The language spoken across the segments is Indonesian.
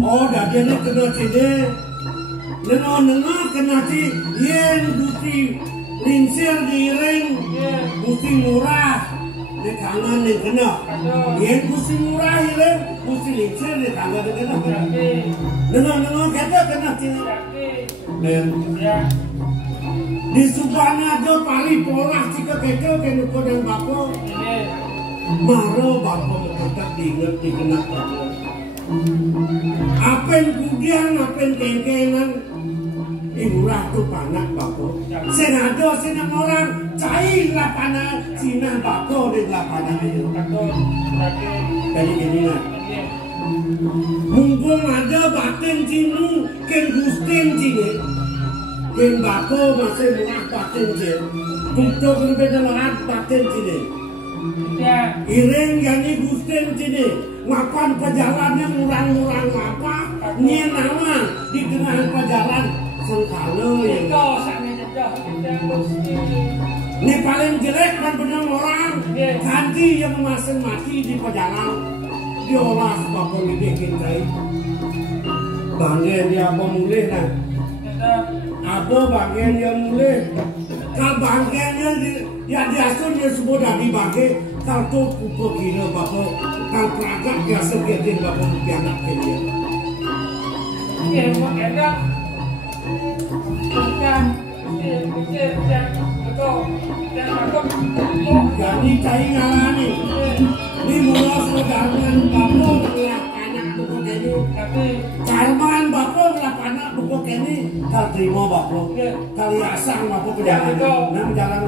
Oh, dadanya kena cede. Nengok kena ci yen gusti lingsir di ring. Gusti murah. Di tangan yang kena. Yen gusti murah yen gusti lingsir di tangan yang kena. Nengok kata kena cede. Dan di subana do pari polah jika kekel kena kodang bapo. Maro bapo tetap diingat dikenal bapo. Apen kudian, apen kengkengan, imurah tu panak bapo. Senado senang orang cair lah panak, sinan bapo di lah panak itu. Jadi gini lah. Mumpung ada batin cinu, ken gustin cini, ken bapo masih murah batin cini. Untuk berbeda lahat batin cini. Iring yani gustin cini. Makan perjalanan murang-murang apa? Nyen nama di tengah perjalanan sengkalo yang ini paling jelek kan benar orang ganti yang masing mati di perjalanan diolah bapak ini kita bagian dia apa mulai nah apa bagian yang mulai kalau bagiannya ya diatur dia semua dari bagian kalau pupuk gila bapak kalau peragak biasa gedeng bapak pianak ke dia iya mau gedeng bukan pikir betul dan bapak jadi cai ngalani ini mula sedarangan bapak lah anak pupuk ini kalman bapak lah anak pupuk ini kalau terima bapak kali asang bapak berjalan jalan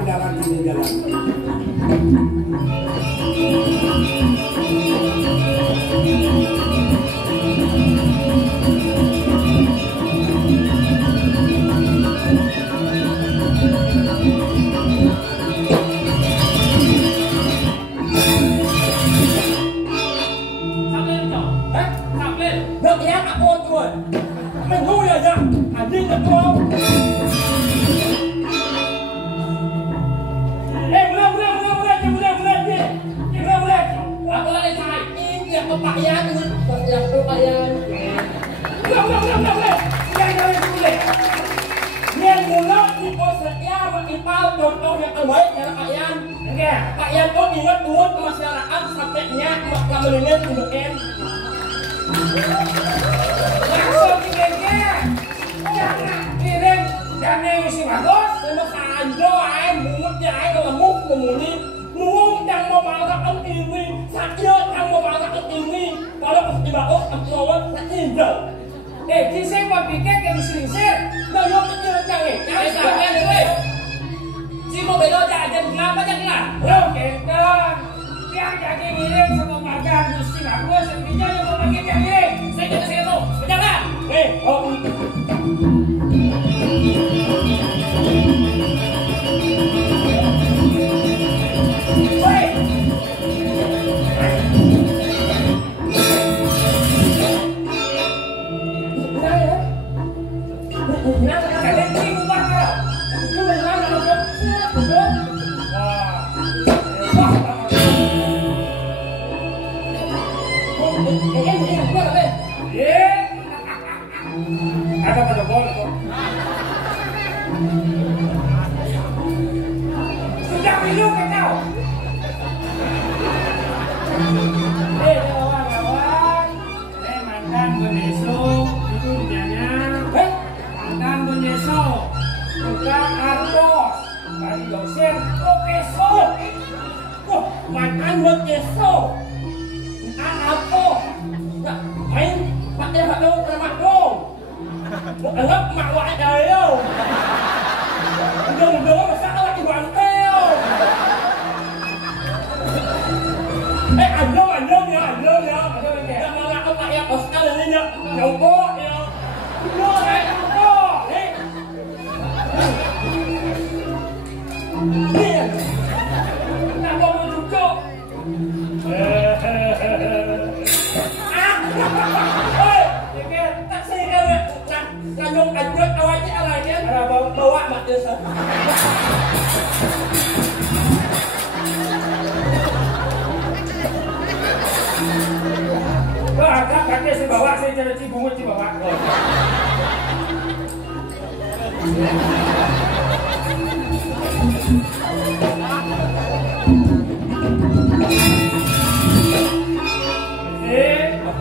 kakek saya bawa, saya cari cibungut di bawah.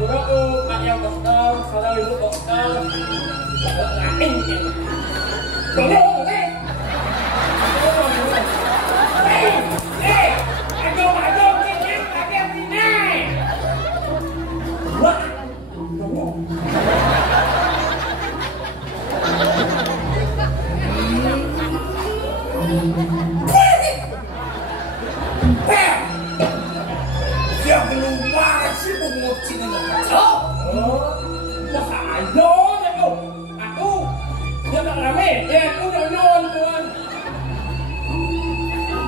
Aku ayam dokter, saudara ibu dokter, lain yang tolong, Aduh, ini kakek pinai. wah, tolong. Dia belum marah sih mengucin ini kacau. Wah, ayo, aku, dia tak rame, aku dah non tuan.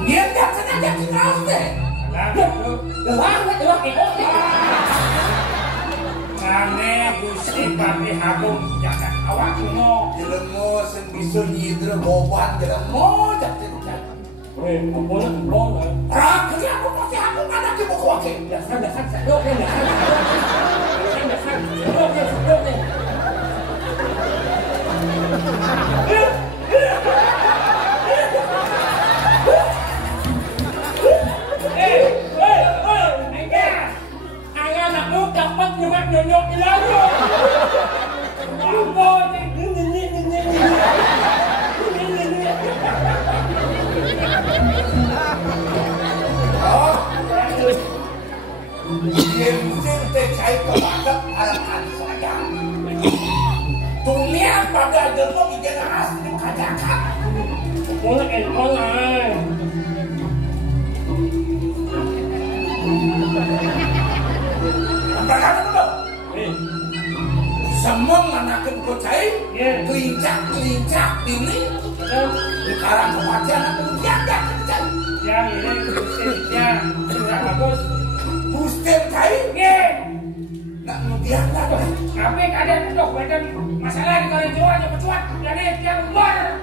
Dia tak kena jadi nafsu. Dah, Kane gusti papi hakum jaga awak kuno. Jelemo sing bisa nyidra boban jelemo jadi jadi. boleh. Kerja aku pasti aku ada di buku wakil. Dasar, sadok ni, sadok ni. Ayah nak lu dapat nyok di lalu. Apa ni? Dia mesti tercai kepada alasan saya. Dunia pada jelmo bikin asli kajakan. Boleh online. Apa kata tu? Semua manakan percaya, kelincak ini. Sekarang kematian aku tiada kerja. Yang ini gustinya sudah bagus. Bustem kai, nak nubian lah. Tapi kadang tu badan masalah di kalau jual je bercuat. Jadi dia luar.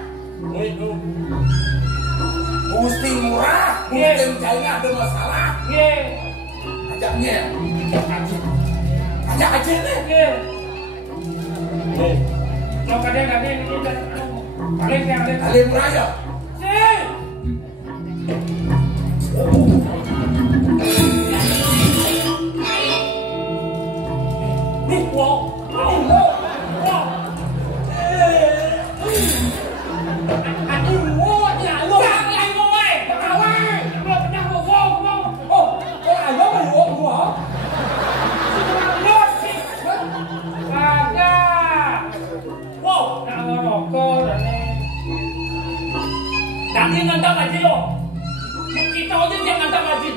Busting murah, bustem kainya ada masalah. Ajaknya, ajak aja ni. Kalau kadang ini kita paling yang ada. Alim raya. Nanti nantang aja lo. Kita aja yang nantang aja.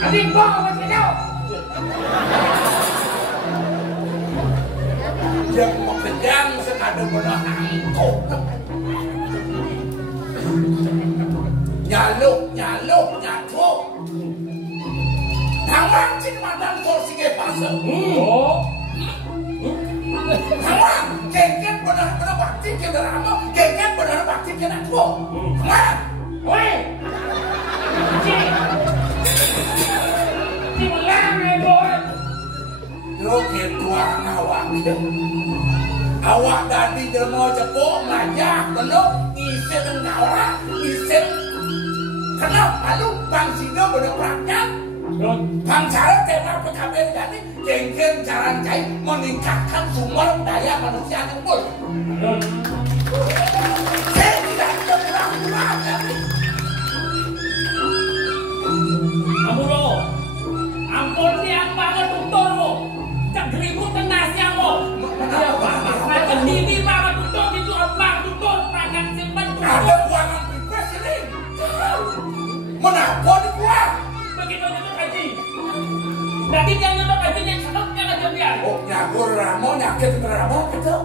Nanti bawa macam tu. Yang mau kejang senada menahan kau. Nyaluk, Taman cik madam kursi ke pasal. Taman, kengken benar-benar bakti ke drama, kengken benar bakti ke nakwo. Taman, Oi. Cik ulang ni boy. lo ketua awak ni. Awak tadi jelma cepuk ngajak penuh isir ngawrak, isir kenapa malu bang Sido berdepraknya. Bang cara tema PKB tadi kengken cara cai meningkatkan sumber daya manusia yang full. Saya tidak ada kurang-kurang tapi Amuro. Ampun siang banget tutur mo. Cak geribut tenas yang mo. Ya Pak, ini banget tutur itu abang tutur tangan simpan tutur. ada buangan pilpres ini. Menapa dibuang? Begitu itu kaji. Nanti yang nyetok kaji yang sedap yang aja dia. Oh, nyagur ramo, nyakit ramo gitu.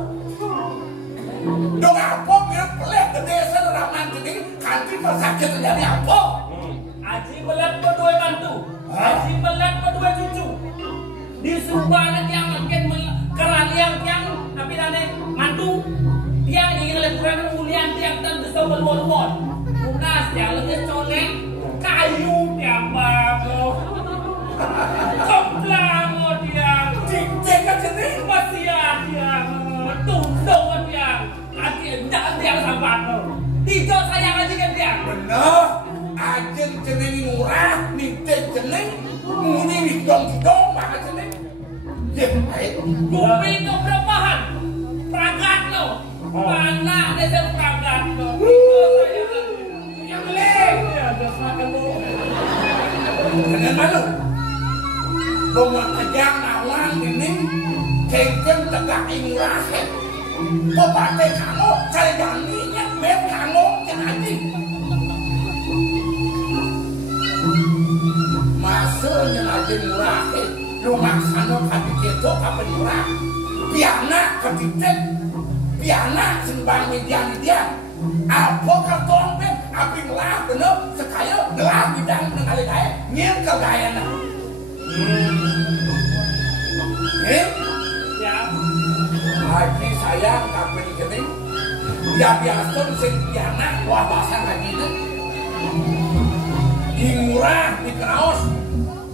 Dong apa mirip pelik ke desa raman gini, kanti persakit jadi apa? Aji belat berdua mantu. Aji belat berdua cucu. Di Sumbanan yang makin keran yang tapi nanti mantu. Dia ingin leburan mulian tiang dan besar berluar-luar. Munas yang lebih colek kayu tiang bago. Koplang dia. Cicek kan jenis. Masih dia. Tunduk dia. Adik jangan dia sahabat lo. Tidak sayang aja kan dia. Bener. Ajeng jenis murah, nincek jenis. Muni didong-didong banget jenis. Ya baik. Bumi keberapaan. Peragat lo. Mana ada yang peragat lo. Yang lain. Ya, udah makan lo. Dengan malu. Bunga kejang nawang ini. Kengkeng tegak murah. Kok pakai kamu, kali gantinya, bet kamu, jangan masuknya aja murah, rumah sana kaki ketok apa murah, piana ketitik, piana sembang media, apa karton ben, api ngelah bener, sekaya ngelah bidang dengan kali kaya, nyem kegaya nak, Ya. Haji saya kapan kening ya biasa sing piana wah bahasa kagine di murah di kraos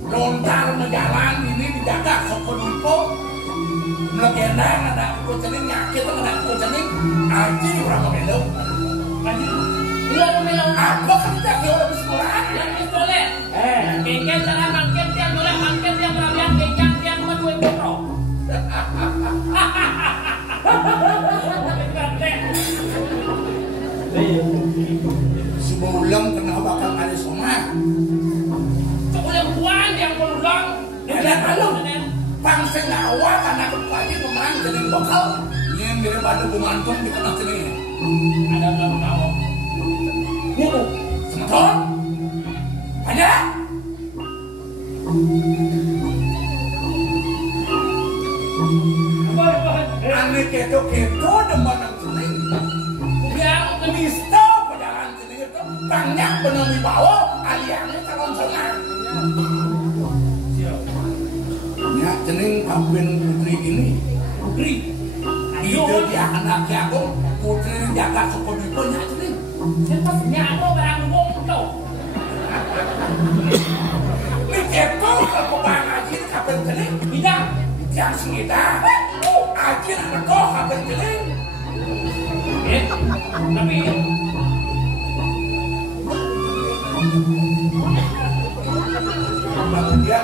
lontar menjalan ini dijaga soko lupo melegendang ada kucing nyakit ada kucing haji urang melo Haji. Iya melo. apa kan tidak dia lebih murah Yang boleh. Kengkeng jangan mangken tiang boleh mangken tiang rabian kengkeng tiang medue petro. sebulan kena bakal kali somah Sebulan buan yang berulang. ada kalau pangsa nawa karena kepagi pemain jadi bakal yang daripada bumantung di tengah sini Ada tahu. Buku semeton hanya ane keto demen sini Yang misto perjalanan sini itu banyak benar bawa aliannya calon senang ya jeneng kawin putri ini putri. ide dia anak jagung putri jaga sepuluh-nya jeneng Siapa nyako barang wong to. ini keto kalau bang aji kapan jeneng Tidak. yang singita aji anak kau kapan jeneng Tapi dia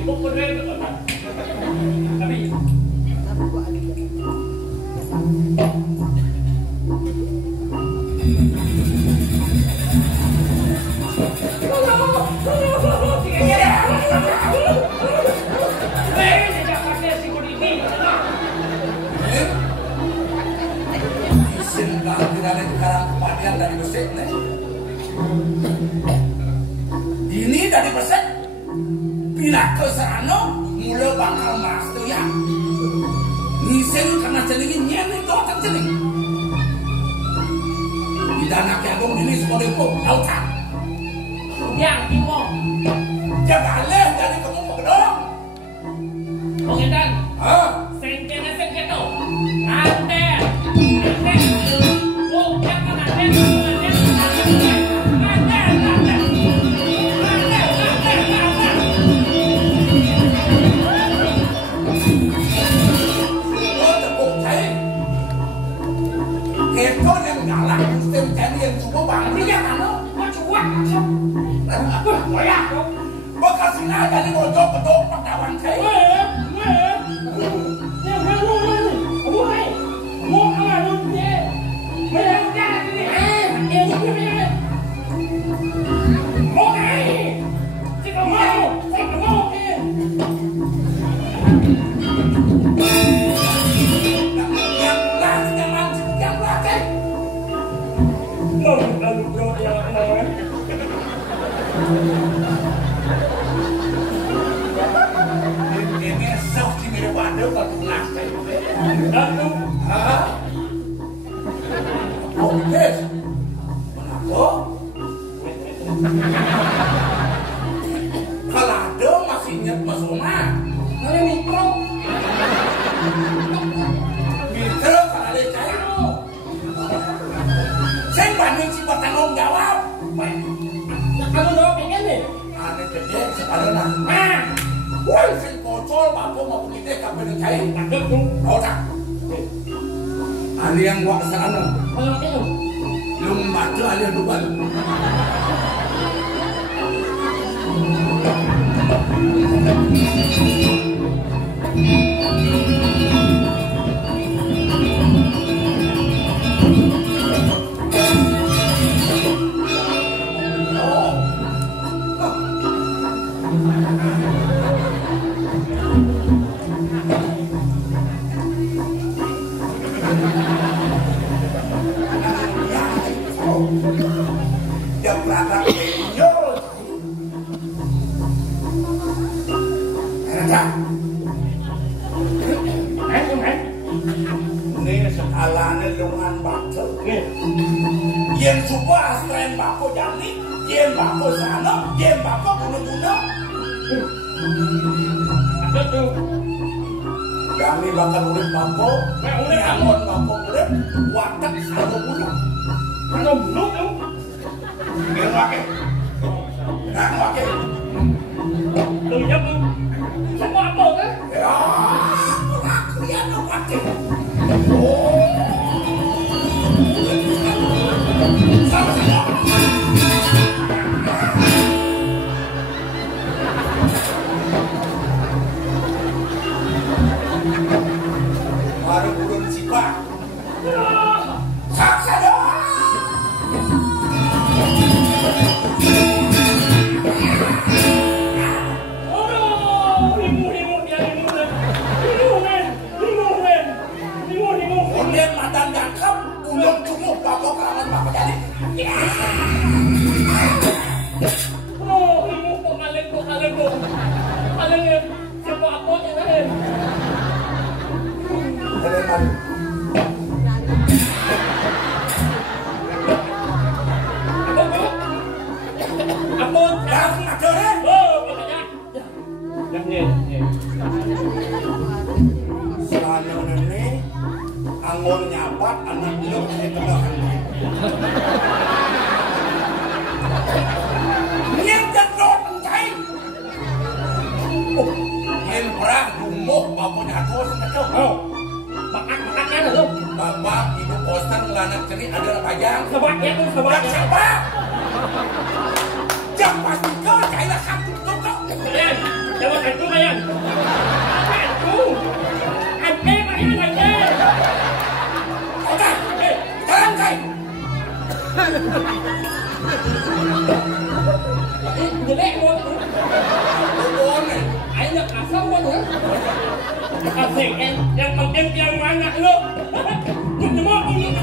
ibu putri itu tapi isin kehadiran sekarang kepadian dari Besek ini dari Besek pindah ke sana mulai bakal master ya isin karena jenengin nyen itu otak jeneng di dana kiagung ini sekolah itu lautan yang timur jaga leh dari kamu ke gedong pengedan sengkene sengketo ande bukan ande Keto yang galak, sistem cari yang cukup banget. Dia kamu mau cuak Bekas ini aja nih ngojok kedok pakawan kayak. Ini sok di mirip waduh kalau ngelas kayak oh yes kenapa? Kalau ada masih nyet masuna kalau mikro kalau ada cair karena woi sen kocol bapak mau kita kapan cai takut tuh tak ada yang buat sana belum baca ada yang lupa dia berada yo ada ini sekalanya lungan batu yang coba tren bako jani yang bako sana yang bako guna-guna ada tuh kami bakal urip bako nyangon bako urip watak selalu guna kalau bunuh tuh gak pakai nggak pakai tuh ya bu semua apa kan ya aku yang nggak pakai sama-sama baru burung sipak saksa dong kemudian madan gakam ulung cumuk bapak kawan bapak jadi ibu kok kalian ya siapa apa yang lain anggur nyapat anak belum di tengah yang jatuh pencai yang perah dumuk bapak jatuh sekecil makan itu bapak ibu poster ngelanak ceri ada pajang sebabnya tuh sebabnya sebab jam pasti kau cailah satu tukau jangan itu bayang itu ante bayang ante jalan kai jelek luôn bukan anh được cả sông luôn nữa asik yang penting yang mana lu nhìn semua nhìn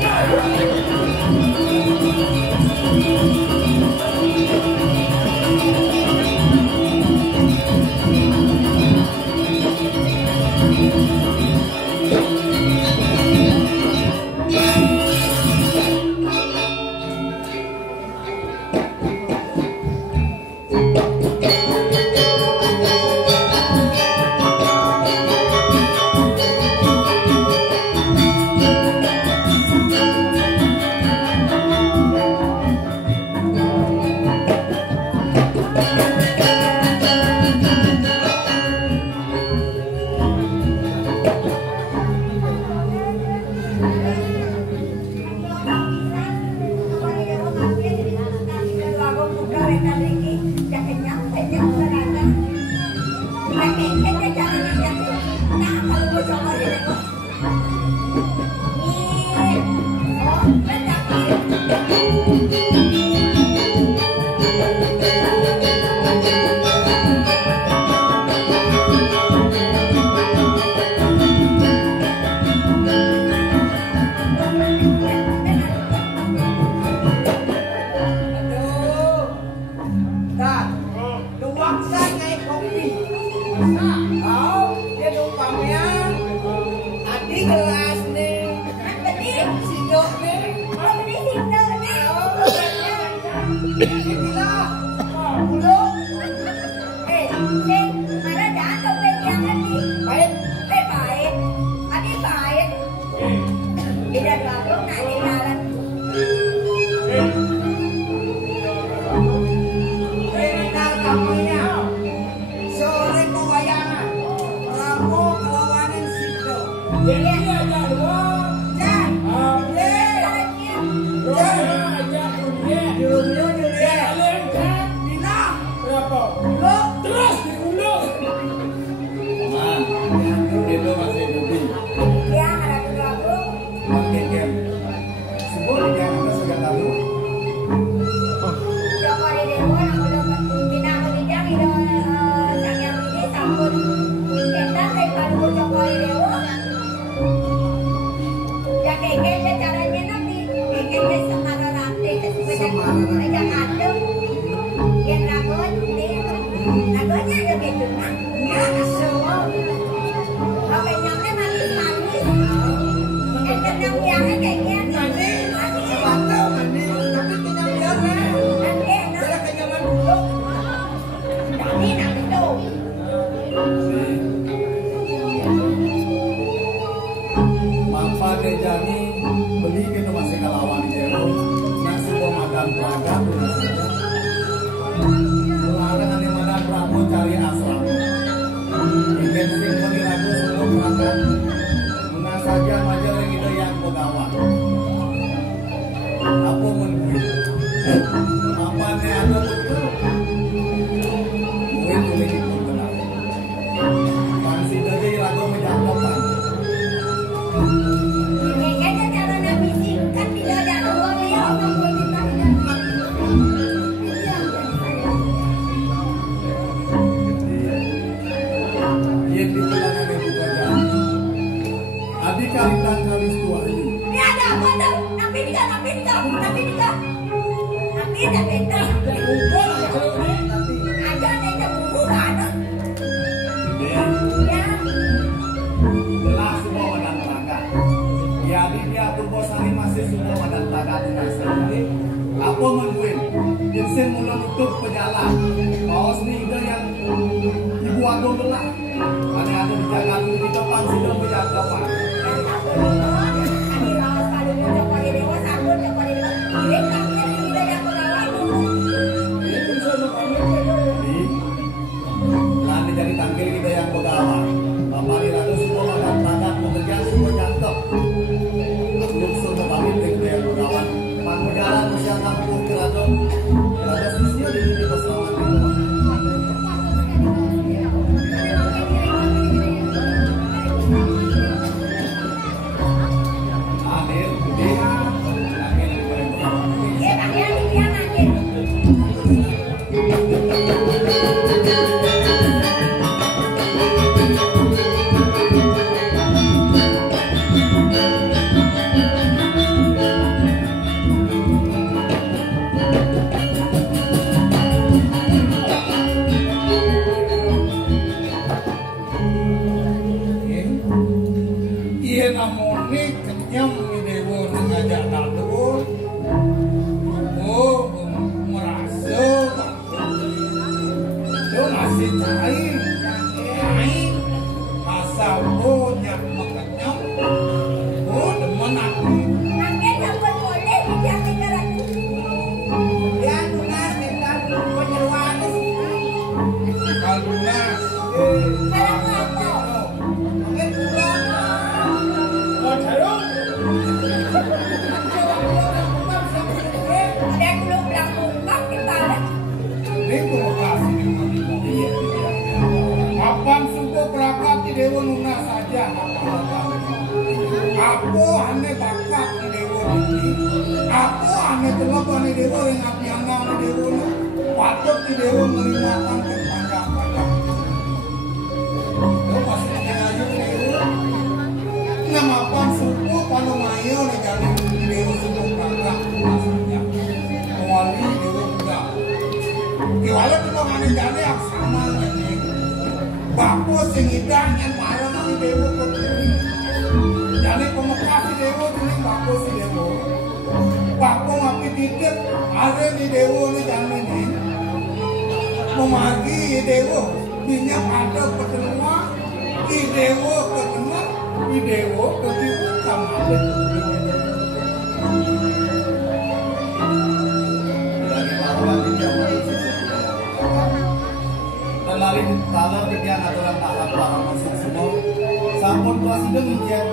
Sampun kuasa demikian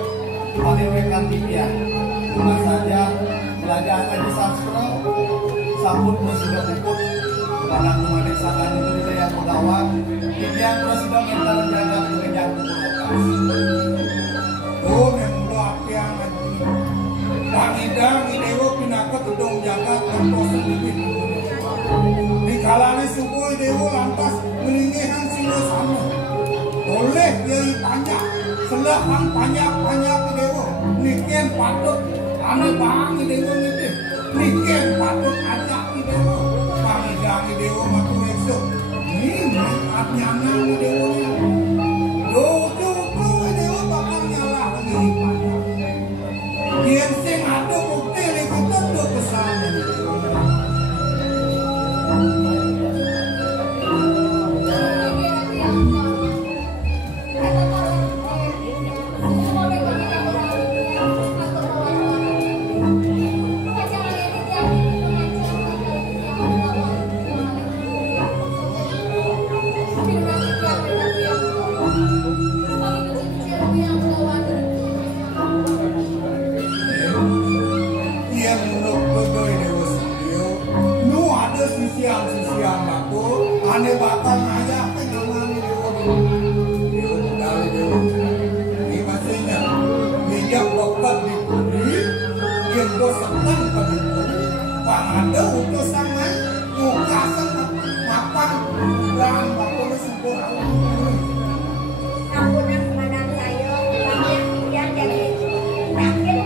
pada wekan tipian. Cuma saja Kerajaan Haji Sastra sampun sudah puput anak kemarin sakan itu di daya Pegawang yang sudah minta menjaga pengejar lokasi. Oh, yang doa yang Pangidang idewo pinaka tudung jagat kantosan dipin. Di kalane subuh idewo lantas meningihan silo sama. Oleh yai panjang, selahang panjang idewo. Niken patut ane bang idewo nitip. Niken patut ajak idewo. Pangidang idewo matu esok. Ini atnyana idewo nya. Tuh idewo bakal nyalah yai panjang. Yang sing ada bukti itu tentu pesan. Siang aku ane bakal ngajak pengamani dewa modal dewa ini maksudnya minyak dokter diberi yang bosetan diberi pangada untuk sangat muka sangat mapan dan bakal sempurna ampunan kemadang saya banyak yang jadi yakin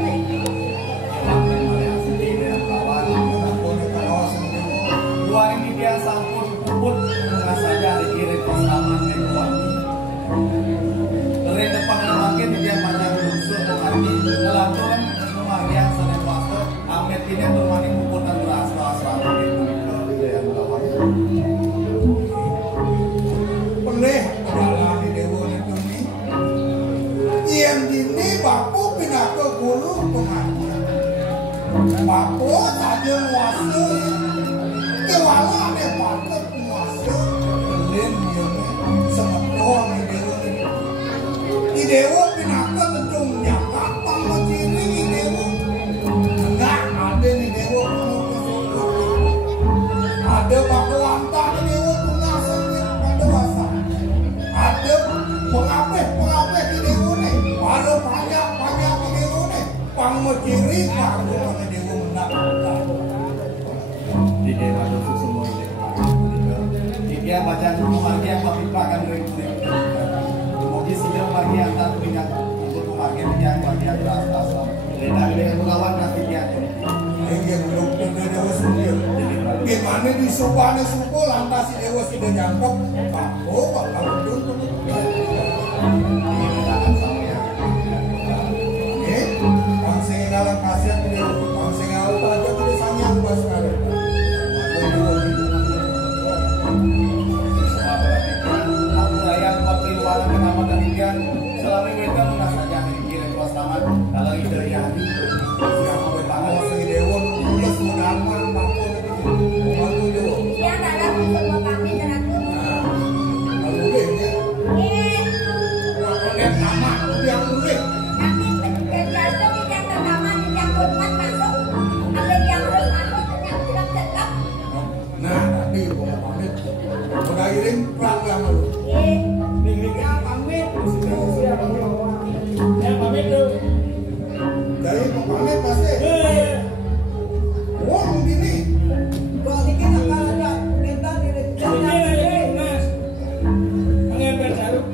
dua ini dia sampun puput dengan saja dikirim ke taman Megawangi. Dari depan makin dia banyak lusuh mengerti ngelanturan kemarin sana pastor Ahmed ini bermain puputan berasa asal itu dia Megawangi. Peleh adalah di dewa itu nih. Yang ini bapu pindah ke gunung pengajian. Bapu saja luasnya. Kewala ada patut puasa Berlin yang semeton idewo pinaka gedung Jakarta macini idewo enggak ada idewo ada bakawanta idewo tunasan ada wasa ada pengapeh idewo nih baru banyak idewo nih pangmeciri baru idewo menang di daerah itu semua dia baca keluarga yang pakai mereka mungkin sudah bagi antar minyak untuk memakai minyak bagi atas asal dengan melawan nanti dia yang belum dewa sendiri gimana di subahnya suku lantas si dewa sudah jangkep oh bakal betul pangsing dalam kaset dia pangsing apa aja tulisannya buat sekali selama mereka merasa jangan dikirim ke taman kalau itu ya yang mau bangun sing dewa nulis mudahan mampu membantu dewa ya dalam semua kami teratur lalu dia kalau nama yang nulis tapi terjadi tidak pertama yang hormat masuk ada yang harus masuk dan yang tidak tetap nah tadi mau pamit udah iring pelan yang lalu ya pamit Ya pamit tuh. jadi mau pamit pasti wah begini kalau dikit akan ada kita di Mas. Pengen jarum.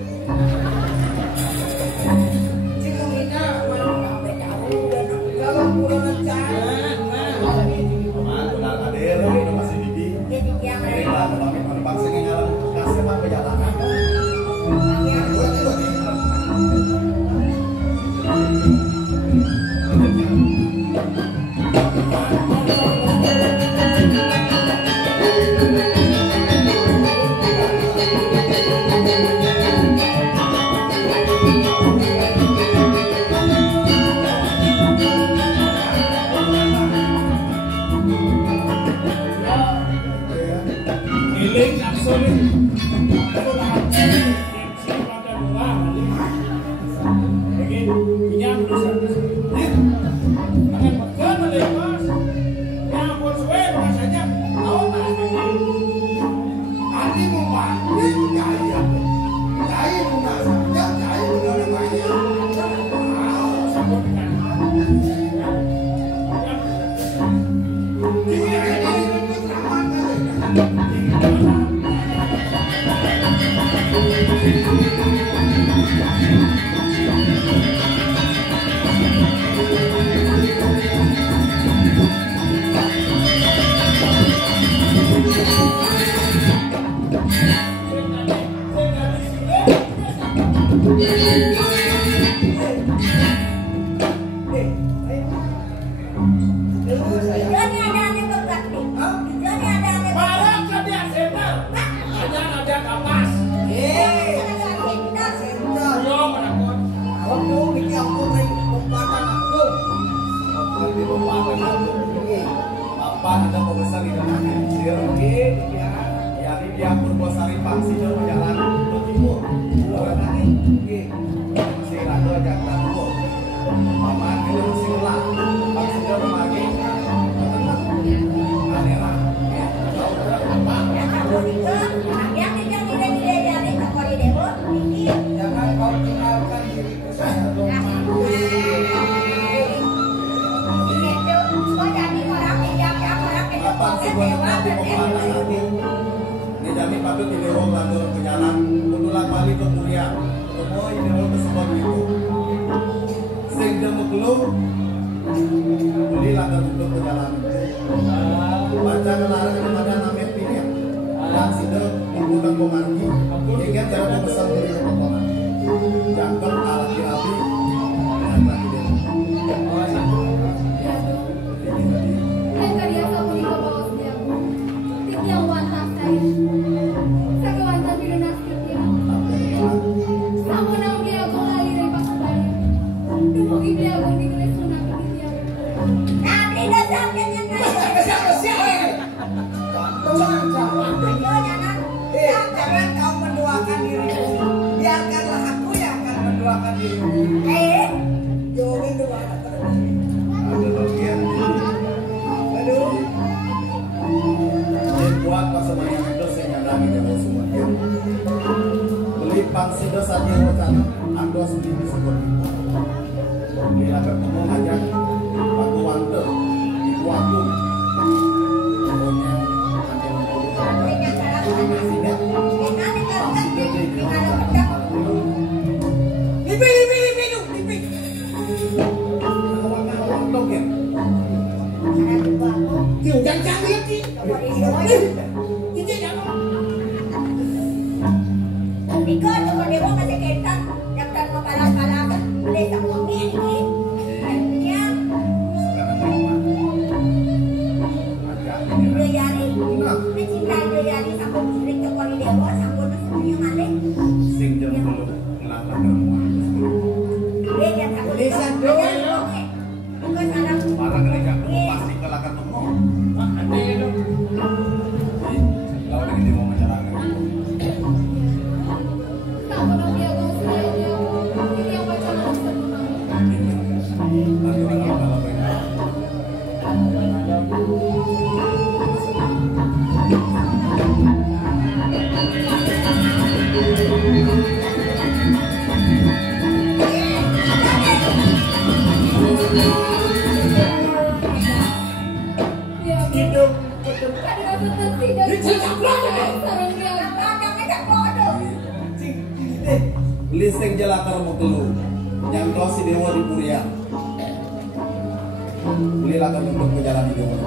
Cimungina mana sampai jauh dan kalau kurang cara benar hadir ini masih di yang lah tapi bangsa yang jalan kasih mah perjalanan Giling absolut. Aku tahan. Sini pada dua. Jadi pinjam bisa. Akan pegang ada mas. ada pembesar di dalam dia jadi dia Purwosari Paksi dan berjalan ke timur orang lagi si Rado ajak Rado mama kita mesti ulang Paksi dan lagi aneh lah tahu apa yang tidak jadi toko di demo ini Jangan kau tinggalkan diriku saya Kapan sih gua nanti kemana nanti? Ini jami patut di dewa lalu ke jalan, kebetulan balik ke kuliah. Semua ini dewa ke sebuah itu. Sing demo keluar, beli lagu untuk ke jalan. Baca kelarang kepada namanya pilih. Dan sido menggunakan pemangi. Ingat cara membesar beli ke potongan. Jangkep alat dirapi dan lagi demo. Jangan kau mendoakan dirimu, biarkanlah aku yang akan mendoakan dirimu. Jangan doakan pada diri. Ada bagian Aduh, dia buat pasamannya itu saya nyadari dengan semua dia beli pangsi dosa dia wacan aku asli di sebuah itu beli agak temu aja aku wante ibu aku pokoknya ada yang perlu lipi. Tiểu jangan lihat sih. Iko toko demo masih kentan daftar kepala-kepala boleh sama ini. Yari, mencintai Yari sampun sering toko demo sampun semuanya malih. sing jam dulu ngelakar semua Dia sampun Lisan doang. Iko salah. para gereja pasti kelakar temu Ada itu. kalau lagi mau menjalankan Listing jalakar mau telu yang kau si dewa di Puria beli lakar untuk berjalan di dewa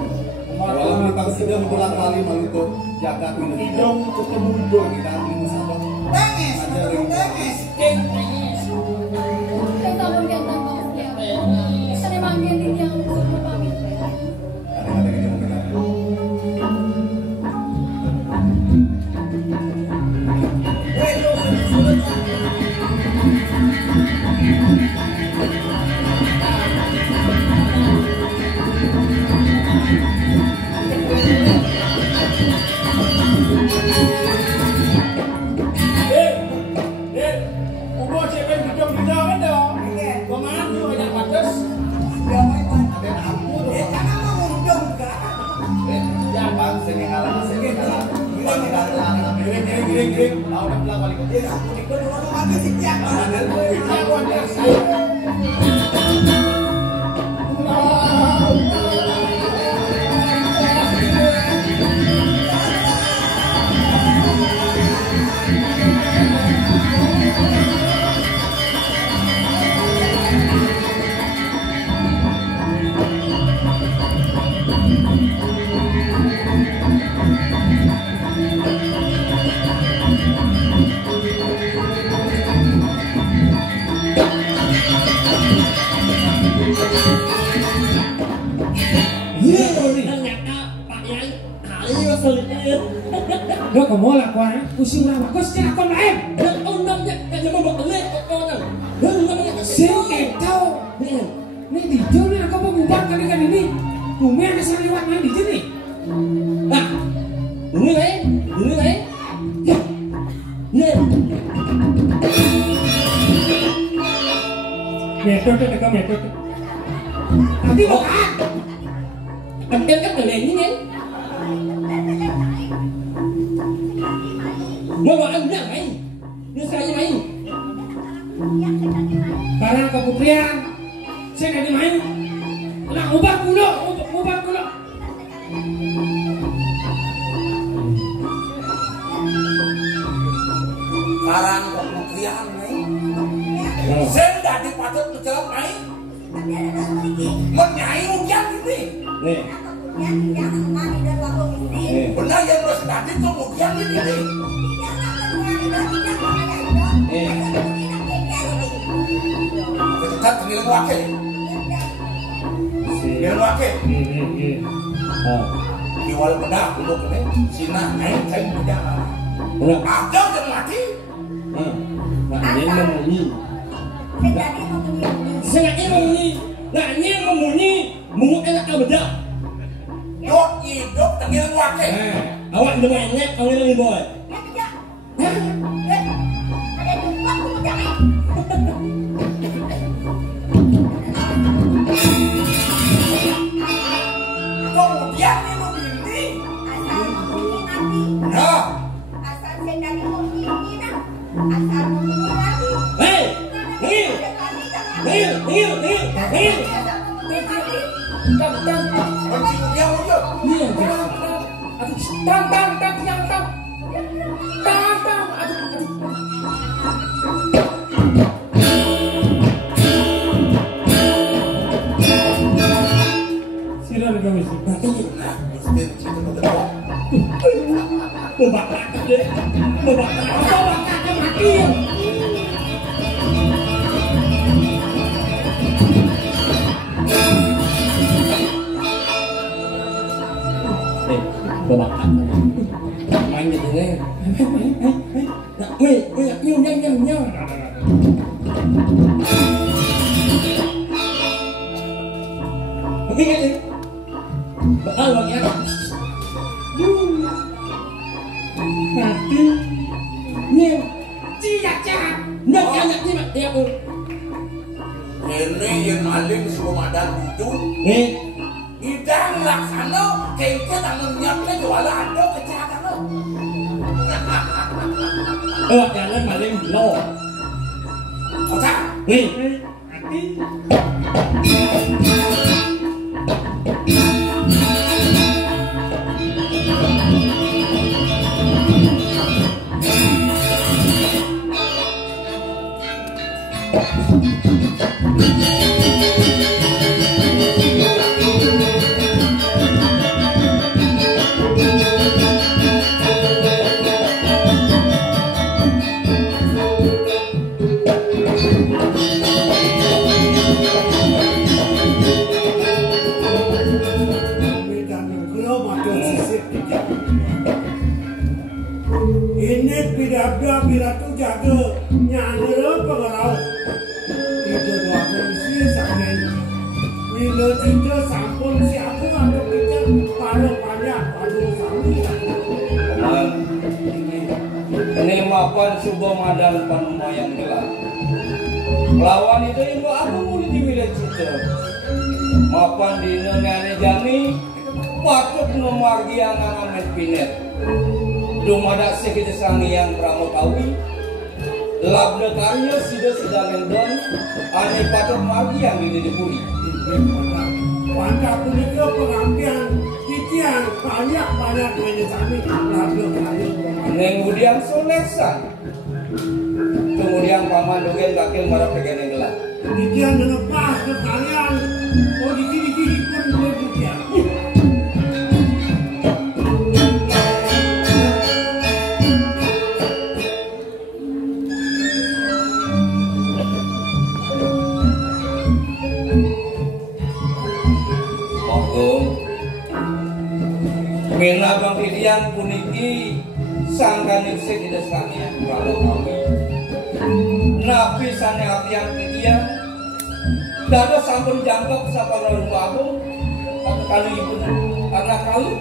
walau beli pangsi dia berulang kali maluku jaga minum hidung ketemu hidung kita minum satu Tengis, tengis. kadang-kadang ini mau berjalan Umur siapa yang hidung-hidung kan dong? Pemanu banyak batas. ada aku Jangan mau undang kak. ya bang sini ngalah sini ngalah kita tidak larang giring mau udah pulang balik Aku ikut dulu mati si Jack. Nó còn mua là quá, cô siêu ra mà có xe con em. Ông năm nhận cái mà một lên con này. Siêu kẹp tau. Nih di jauh nih aku mau ngubah kali ini. Ngumenya kesana lewat main di sini. metode dekat metode. Nanti bukan. Pentil kan geleng ini. Mau makan udah main. Ini saya main. Barang keputrian. Saya nggak main. Nah, ubah kulo. Barang keputrian nih. Saya nggak dipatut menjelak main. Menyai ujian ini. Nih. Benar yang harus tadi tuh ujian ini. Tetap tinggal wakil. Tinggal wakil. Iwal benar dulu ini. Sina naik kain bujang. Ada yang mati. Ini memunyi. Sengaja memunyi. Nah ini memunyi. Mungut enak tak beda. Dot hidup tinggal wakil. Awak udah banyak kau ini boy. Kemudian ini begini. Nah. Hei, Mencium dia wujud. Sila na kami siya. Nah, mesti kita berdoa. Babak deh. Babak mati. Babak. Main gitu nih. Nak, nyum. Oke kan? Bakal bang ya. Mati. Nyum. Ciak. Nyak ni mak dia pun. Ini yang maling semua madan itu. Nih. Idang laksana kengke tangan nyapnya jualan ada kecelakaan lo. Jangan maling lo. Kota. Nih. Mati. Ini pidabda piratu jaga nyangere pengarau. Itu dua polisi sakit. Bila cinta sampun siapa atau kita pada banyak pada sami. Ini mapan subuh madan panumayang gelap. Lawan itu ibu aku muli di wilayah cita. Mapan di nengane jani patut memargi anak-anak pinet. Dumada sekita sangi yang pramokawi. Labda karya sida lendon ane patut margi yang didipuri. Wanda punika pengampian titian banyak dari kami labda karya. Kemudian solesan. Kemudian paman dogen kakil marah pegang gelap. Titian menepas ke kalian. Oh dikiri-kiri pun boleh titian. Mina bang Idian puniki sangkan isi tidak sangnya kalau kami napi sane apian Idian dada sampun jangkok sapa lalu agung atau kali ibu anak kali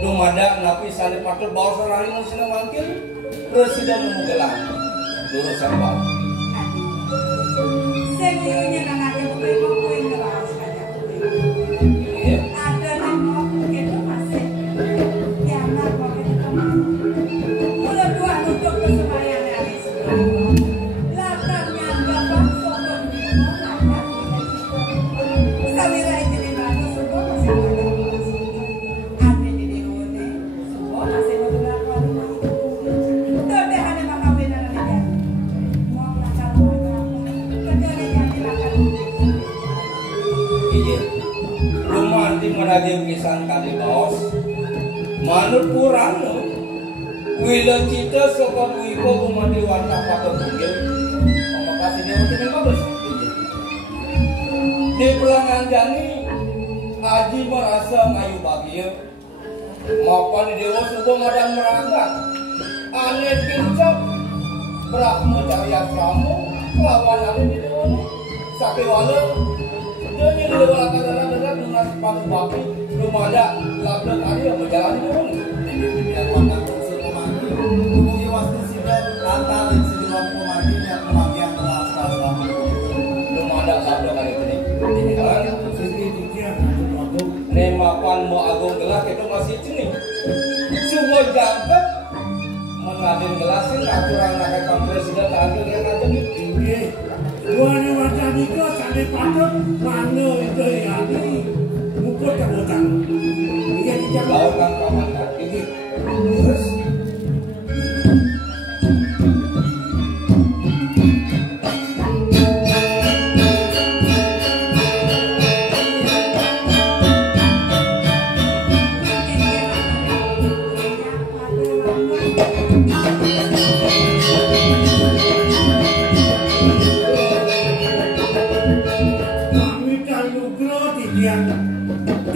dumada napi sane patut bawa serari musina mangkil presiden memugelan lurus sambal Saya manut Purana wila cita saka wiko kumandi warna pada bunggil makasih dewa dengan bagus di pelangan jani Aji merasa ngayu bahagia maupun di dewa subuh madang merangkak aneh kincap Brahma Cahaya Pramu lawan aneh di dewa sakit wala dia di dewa latar-latar dengan sepatu babi belum ada labda tadi yang berjalan di dewa biar warna kursi pemandi hubungi waktu sidang lantaran sejumlah pemandi yang pembagian telah selama belum ada labda kali ini kan Sedikit nemapan mau agung gelas itu masih jenis sebuah jangkep mengadil gelasin aturan rakyat presiden terakhir yang ada ini gua ni macam itu sampai patut mana itu yang ini mukul terutang ini kita lawan kan kawan ini terus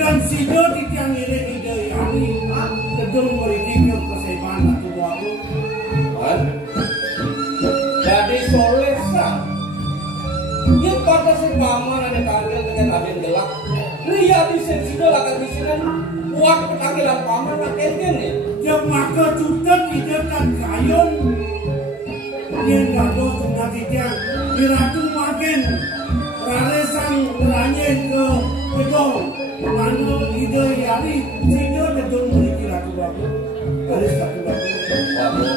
dan sido titiang ini ide yani gedung beridik kesehatan atau baru jadi solesa dia pada sepaman ada kagel dengan adil gelap ria di sensido akan di sini buat ketanggilan paman akhirnya nih yang maka juga tidak kan kayon yang gaduh tengah titiang diratu makin raresan ngeranyeng ke gedung mana ide yani sido gedung beridik ratu baru garis satu baru waduh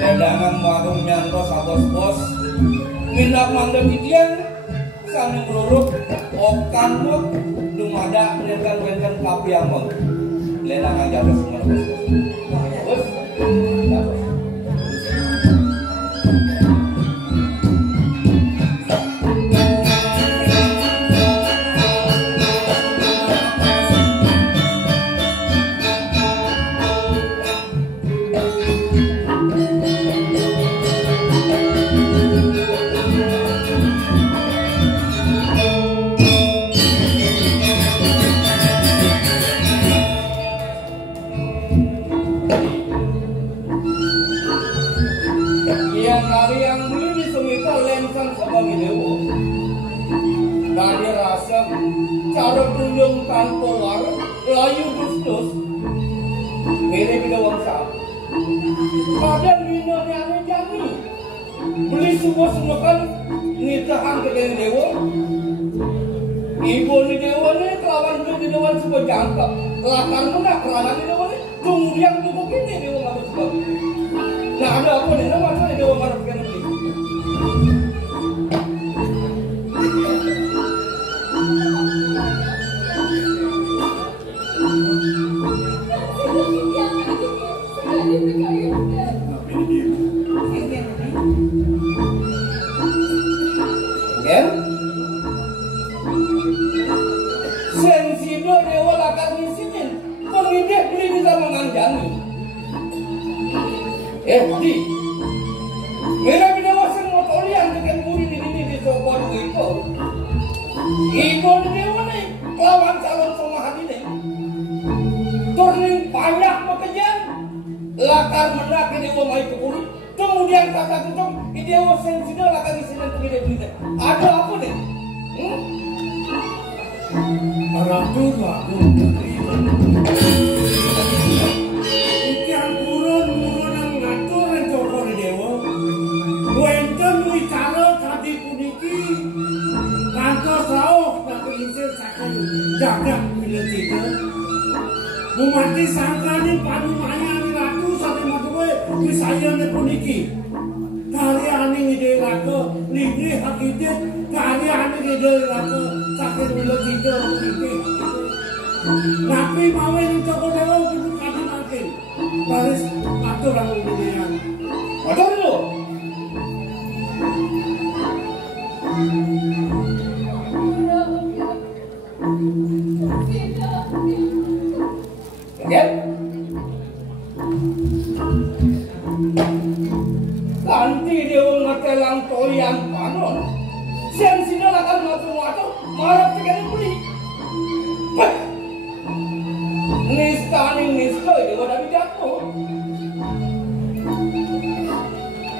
edangan warung nyanto sabos-bos minat mandor didian sana meluruk okan mo dumada nengkan kapi among lenangan jatuh semua bos jatuh cara tunjung tanpa war layu gustus mirip dengan wangsa kadang minumnya aneh jami beli semua kan nitahan ke dengan dewa ibu ni dewa ni kelawan di dewa sebuah jangkap latar mana kelawan di dewa ni kemudian tubuh ini dewa ngapa sebab nah ada apa ni nama mana dewa marah kena beli sensido dewa lakar di sini pengidek beli bisa menganjani di mereka dewa semua kalian dengan murid ini di sokor itu ibu dewa nih lawan calon sama hati nih turning banyak pekerjaan lakar menak dewa mai ke murid kemudian kata tutup dewa sensido lakar di sini pengidek beli ada apa nih Ratu ikan turun yang ngatur yang cokor dewa wenten wicara kati puniki kantor sauk tak keinsir sakai jagat bila tidak memati sangka ni padu maya ni ratu sampai matuwe wisaya ni puniki karya ni ide ratu ligri hakidit karya ni ide ratu sakit bila tidak puniki tapi mawe ni cokor dewa itu kati makin baris atur orang dunia ada dulu okay? Nistaning nisto dewa dari jago.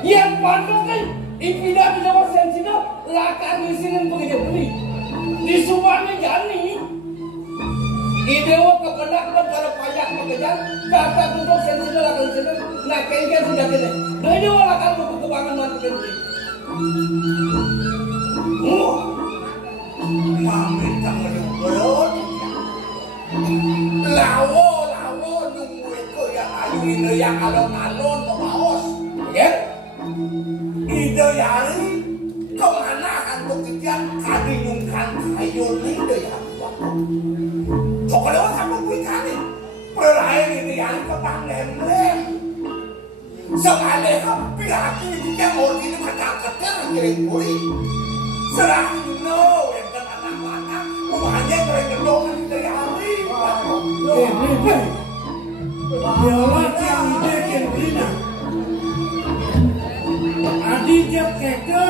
Yang pandang kan ipida di Jawa Sensino lakar nisinin pengen beli. Di Subang jani. Idewa kebenak pada pajak pekerjaan kata untuk Sensino lakar nisinin. Nah kengkel sudah kene. Nah ini lakar buku kebangan mantu beli. Mami tangan berot. Lawo nunggu itu yang ayu ide yang alon-alon pemaos. Ya? Ide yari kemana hantu kejam kadinungkan kayu ide yang waktu. Cokolewat apa gue kali? Pelayan ide yang kebang lem-lem. Sekali pihak ini yang mau ini kata-kata ngiring kuri. Serah no yang kena anak-anak rumahnya ngiring gedong ide yari. Biarlah yang ide yang berina. Adi jep keke,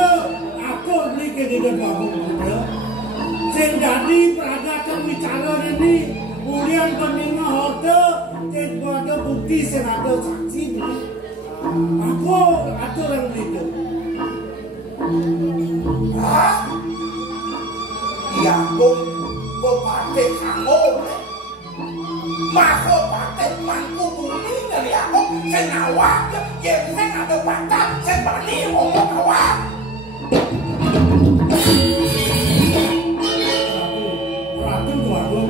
aku beli ke di dalam rumah. Sing jadi peragatan bicara ini, kemudian penerima hotel, dan ada bukti serada saksi ini. Aku atur yang itu. Hah? Ya kok pakai kamu? Maka pakai mangku bumi dari aku senawak ya saya ada bakat saya berani ngomong awak Ratu tuaku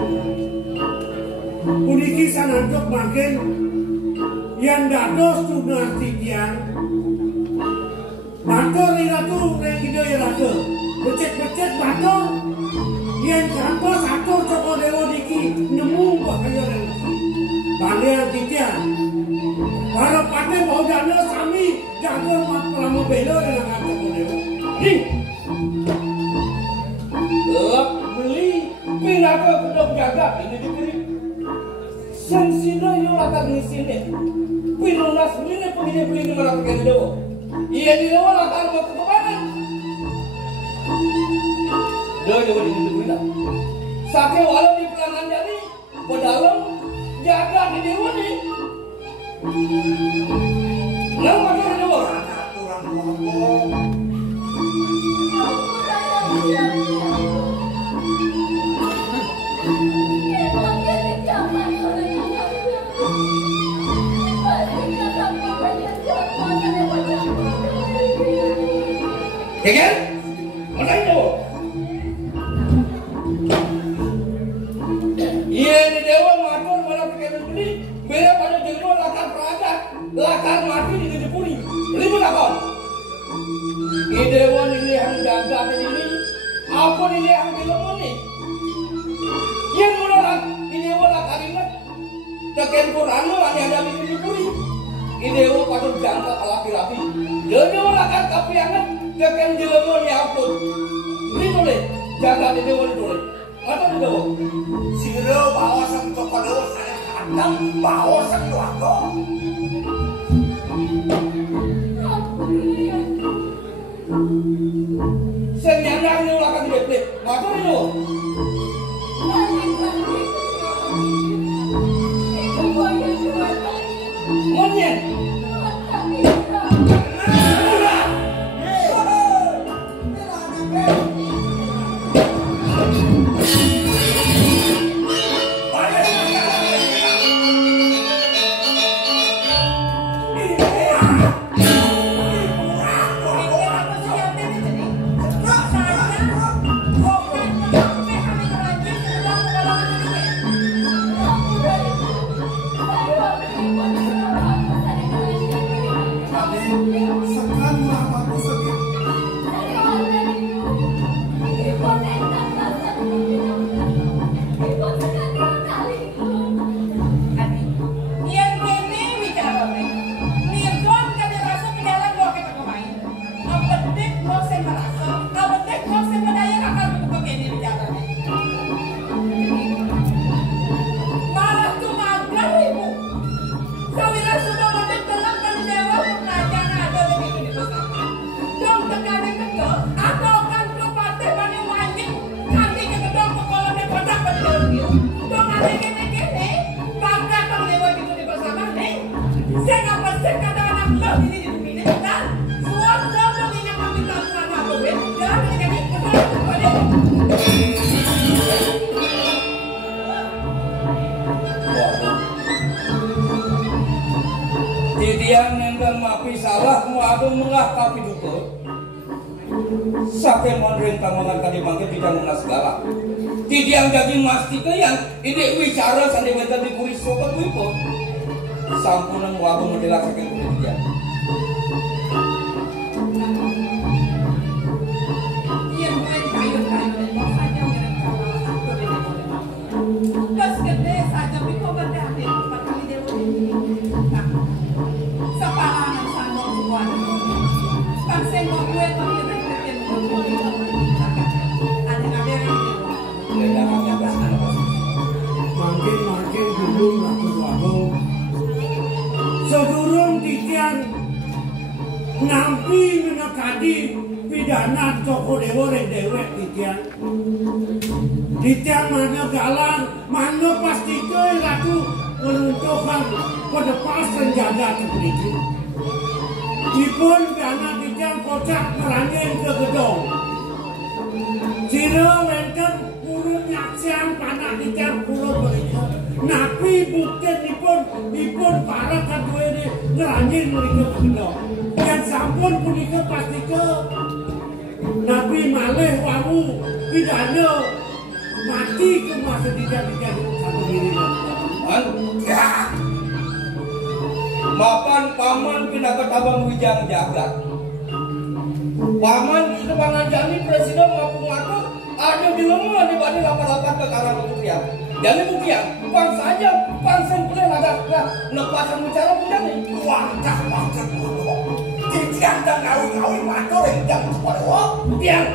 puniki sanadok makin yang dados tunah tigian batur ratu yang ide ratu becek batur yang kantos atur toko dewa diki nemu bahaya yang bandar tigian para pakai mau dana kami jaga mat pelamu belo dengan toko dewa di beli pindah ke gedung jaga ini diberi sensino yang latar di sini pilunas ini beli di mana pakai dewa iya di dewa latar mau ke mana dewa di diberi sakit walau di pelanggan jadi pedalam jaga di dewa nih lalu pakai dewa aturan ngomong kan? Mana itu? Iya di dewa matur pada pakai beli, beda pada jenggot lakar peragat, lakar mati di dipuri, ribut apa? Di dewa ini yang jaga ini, apa ini yang bilang ini? Yang menolak di dewa lakar ini, jaken Quran lo ada di dipuri, di dewa pada jangka laki-laki, dewa lakar tapi anget. Jakan jelema ni apa? Beri boleh, jaga di dewa boleh. Atau di dewa? siro bawa sang toko dewa saya kadang bawa sang luago Senyanda ni ulah kan dia play. Atau di dewa? Monyen. Tiang nendang mapi salah mu agung mengah tapi duko. Sake mondreng tamangan tadi mangke tidak mengenal segala. Tiang jadi mastika yang ide wicara sandi beta di kuris sobat wipo. Sampunan mu agung mendelak saking kulit dia. Iya, main kayu-kayu dan bos saja mereka malah satu dengan oleh mama. Bos gede saja piko berdame empat kali dia boleh. Separangan sandok buat. Pangseng mau gue tapi rekrutmen mau ada ngaber ini. Makin belum aku abang. Sedurung titian nampi menekadi pidana Joko Dewo dewek titian. Titian mana galang, mana pasti ke laku menentukan penepas senjata terpilih. Ipun karena titian kocak merangin ke gedung. Ciro wenten purun nyaksian panak titian purun mereka. Napi bukti ipun para kedua ini ngerangin mereka ke gedung. Dan sampun punika pasti ke Nabi malih wawu pidana mati ke masa tidak satu diri. Ya. Mapan paman pindah ke tabang wijang jagat. Paman di depan jani presiden maupun aku ada di lemah di badi lapan-lapan ke karang kemudian. Jadi buktian, pan saja pansen pun ada nepasan bicara punya nih. Wajah bodoh. Tiang dan kawin matur yang kepada Tiang.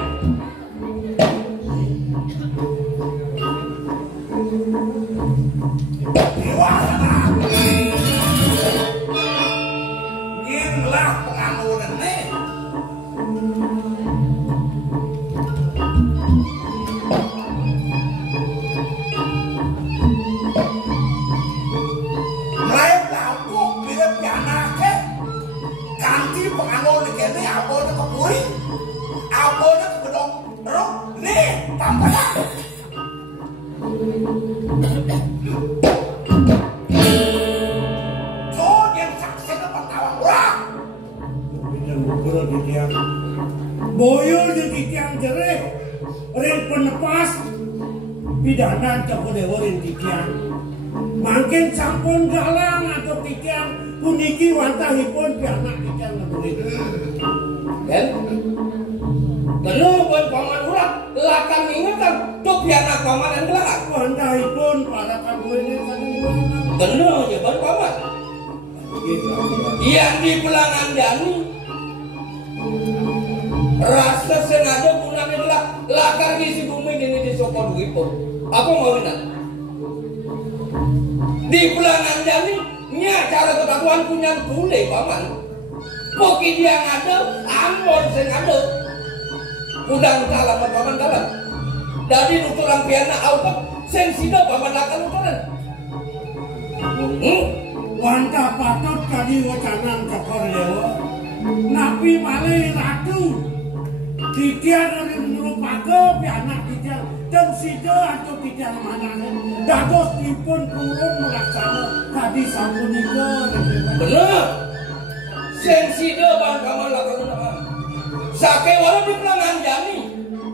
Inilah pengamuran nih. Mulai laku bila pianake ganti pengamuran kene abone kepuri abone kedong rok nih tampaknya. Boyo di titiang jerih, ring penepas pidana Joko Dewo ring titiang. Makin sampun galang atau titiang puniki wantahipun pianak titiang ngedulit. Dan bener buat paman urat lakan ingetan tuh pianak paman yang gelak. Wantahipun para kamu ini satu bulan. Bener aja buat paman. Yang di pelangan jani rasa sengaja punang adalah lakar di bumi ini di sokor itu. Apa mau benar? Di pelangan jani nya cara ketahuan punya gule paman. Poki dia ngada, ambon sengaja. Udang kalah paman kalah. Dari nutulang piana autot sensida paman lakar nutulan. Wanta patut kali wacanan Joko Dewo. Nabi malih ratu titian dari merupakan pianak titian dan sida atau titian manane dados dipun turun melaksana tadi sampunika. Bener. Sensida bahan paman lakar nutulan. Sake walau di pelangan jani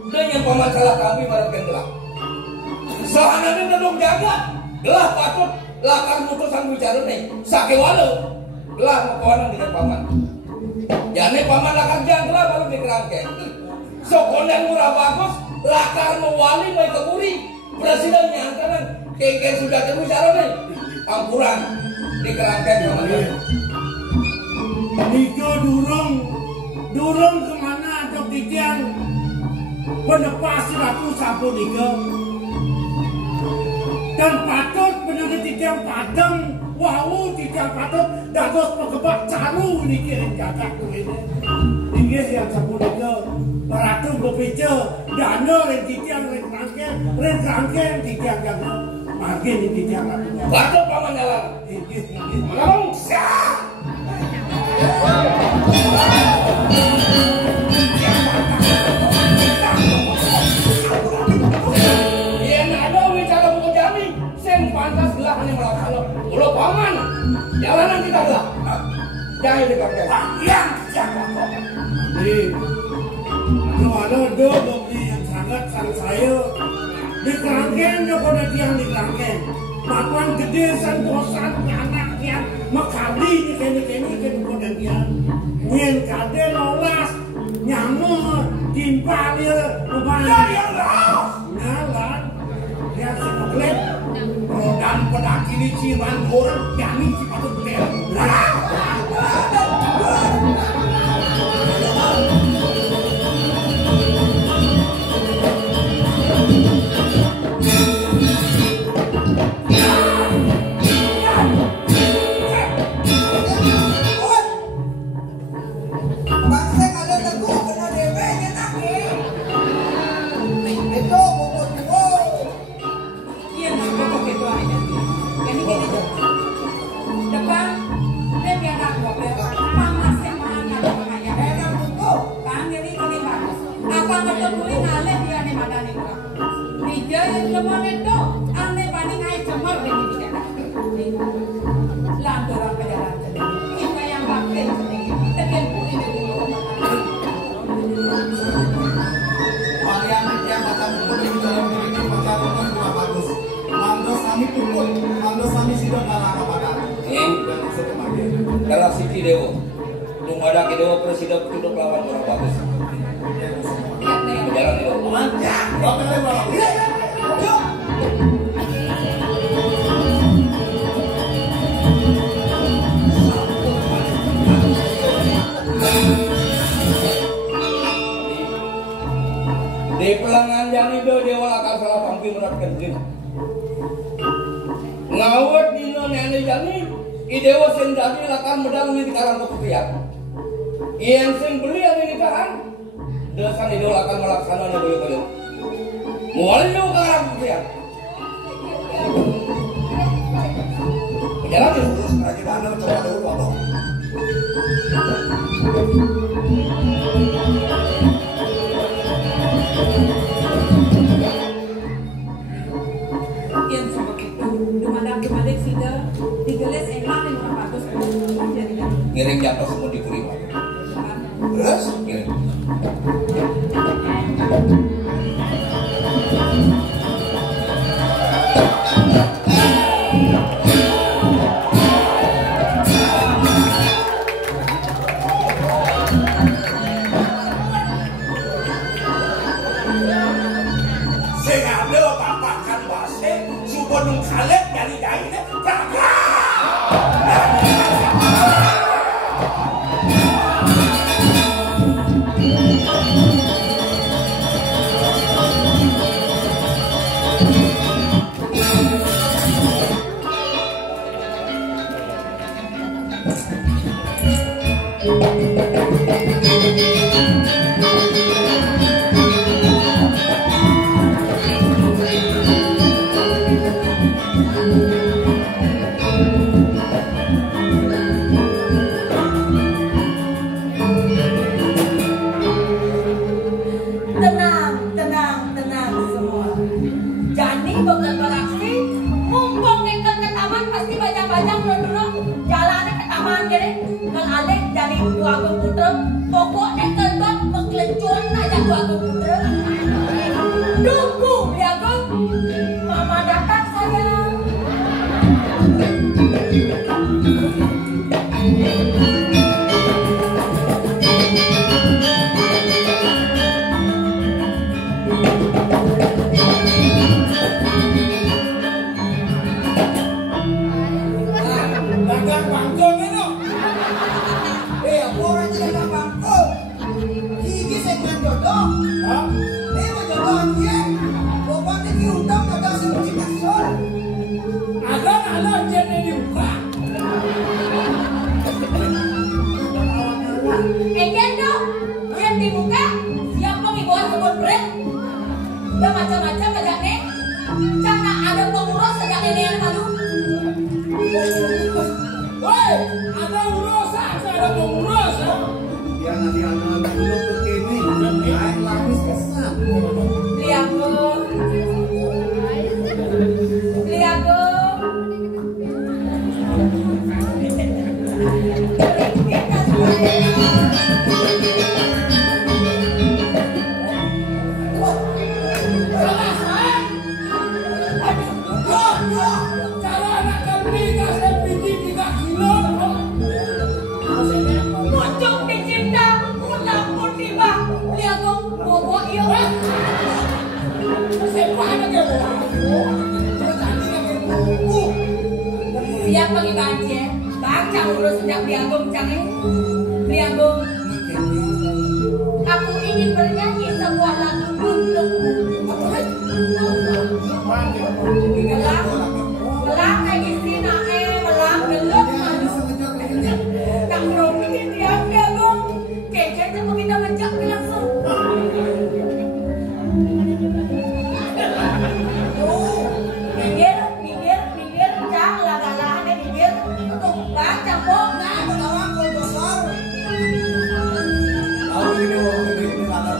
dengan paman salah kami marahkan gelap. Sahananya dedok jaga gelah patut lakar mutus sang bicara nih. Sake walau gelah makawanan dengan paman. Jane paman lakar jangklah baru dikerangke. Sokon yang murah bagus lakar mewali mau keburi presiden nyantaran keke sudah kebicara nih. Ampuran dikerangke paman. Nika durung kemana atau titian penepas ratu sampun nika. Dan patut benar titian padang wau titian patut dados pegebak caru niki ring jagat ini. Inggih yang sampun nika ratu bepice dana ring titian ring rangkeng titian jaga makin titian ratu. Patut paman jalan. Inggih. Mau siap. Pantas gelah hanya melaksanakan ulo paman jalanan kita gelah Jangan dikatakan. Yang siapa kau? Nih, kalau ada beli yang sangat sang saya di kerangkeng dia pada tiang di kerangkeng. Makan gede santosan anaknya makali di kene-kene ke pada tiang. Nyen kade lolas nyamuk timpal dia Ya Allah. Ngalan dia seklet Dan pada kini ciuman orang yang ini patut betul. Iya, nak pokok itu aja. Jadi gini tuh. Depan dia biar aku biar panas semana pokoknya. Enak tuh. Kan jadi ini bagus. Apa ketemu ngale dia nih mana nih kok. Dia yang lemah itu ane paling aja cemar ini dia. Lantur apa jalan tadi. Ini yang pakai ini. Tekan pun ini dulu. Varian media macam itu di dalam diri pacaran kurang bagus. Mando sami turun, mando sami sudah kalah kepada. Dan setemanya. Kalau si Dewo, belum ada Dewo presiden untuk lawan orang bagus. Lihat nih. Jalan itu. Mantap. Bapak bagus. Di pelangan yang itu Dewa akan salah pangki meratkan diri. Ngawet di nenek jani, Dewa sendiri akan medang di karang kepikiran. Yang sing beli yang nikahan, dosan Dewa akan melaksanakan boyo-boyo. Mulai ke karang kepikiran. Jalan itu terus lagi mana coba dulu abang. Yang seperti itu, dumadang sudah digeles enak yang orang bagus. Ngiring jatuh semua di kuring. Terus ngiring. Gunung Khaled dari daerah Praga. Tenang semua. Jani bakal beraksi, mumpung ngengkel ke taman pasti banyak-banyak dulu jalannya ke taman jadi. Kalau Alek jadi dua komputer, pokoknya kendor mengkelecon aja dua komputer. Tunggu ya Gong, Mama datang sayang. Dagang bangkong itu. Aku orang dagang bangkong. Gigi segmen jodoh. Hah? Ini mau jodoh dia. Bapaknya diundang jodoh si Muci Kasur. Ada jadi dibuka. Endo, yang dibuka siap pengibuan kebun brand. Udah macam-macam aja nih. Karena ada pengurus sejak ini yang maju. Woi, ada urusan, ada pengurus. Dia nanti anak dulu begini, naik lapis kesan. Liago. Liago. kancing, baca urus sejak Liagung canggih. Liagung, aku ingin bernyanyi sebuah lagu untukmu. Melang lagi sih nae, melang gelap tak mungkin Liagung. Kece cuma kita mencak langsung. Minggir, cang laga-laga minggir. Tuh, baca kok. Nah, Kawan kalau besar. Tahu ini orang ini ada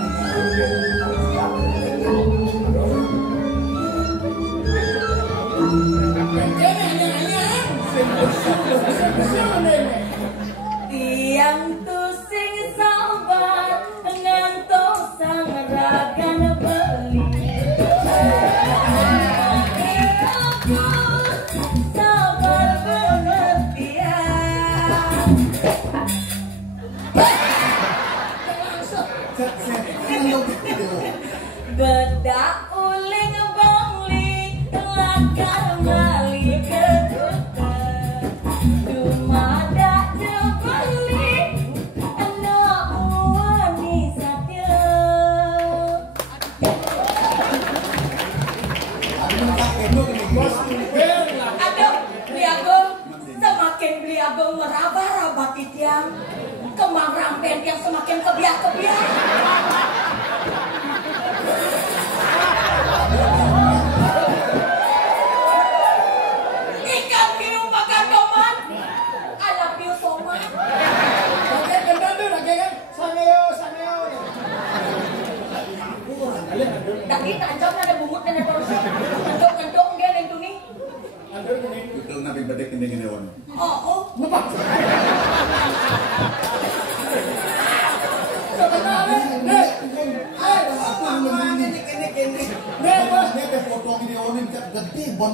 Tiang tu sing sabar ngantuk sang ragan beli. Aku sabar pengertian. Bedak uling bangli lakar mali kedutan. Dumada jebeli anak wani satya. Aduh, Liagung, semakin Liagung meraba-raba titiang, kemang rampen yang semakin kebiak-kebiak. Ikan hiu makan doman, ala piu soman. Daki tancap ada bumut dan ada torsi. Kentuk-kentuk dia ada itu nih. Betul nabi bedek ini wan. Oh.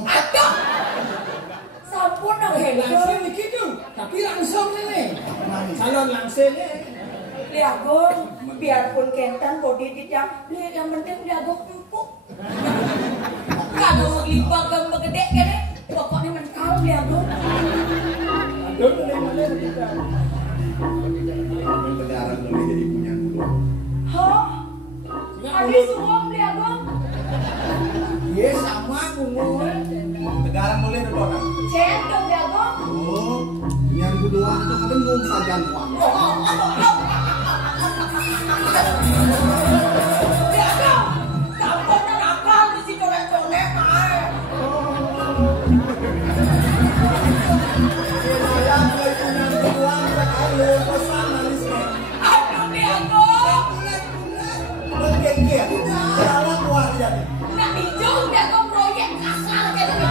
Aduh, sampun dong Langsung begitu, tapi langsung ini. Calon langsung ini. Liagung, biarpun kentan body dijam, yang penting Liagung empuk. Kalau lipat gambar gede kan, pokoknya mental Liagung. Aduh, boleh kita. Kendaraan lebih jadi punya dulu. Hah? Ada suam Liagung? Iya sama bungur. Kendaraan boleh orang. Cendong Liagung? Oh, yang kedua itu kan belum saja uang. Liagung, sampun nakal di si coret-coret ae. Aduh Liagung, nak hijau Liagung proyek asal kayak gitu.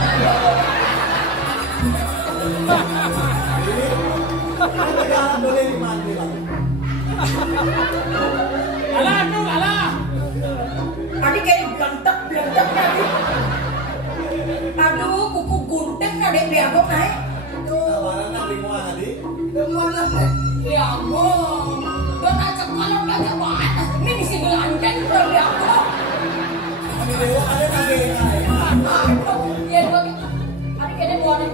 Alah. Tadi kayak belentek tadi. Aduh, kuku gunting ada Liagung naik. Liagung, don acak kalau acak banget. Ini misi belanjang bro Liagung. Aduh, ya gua. Ada kayaknya buah nih.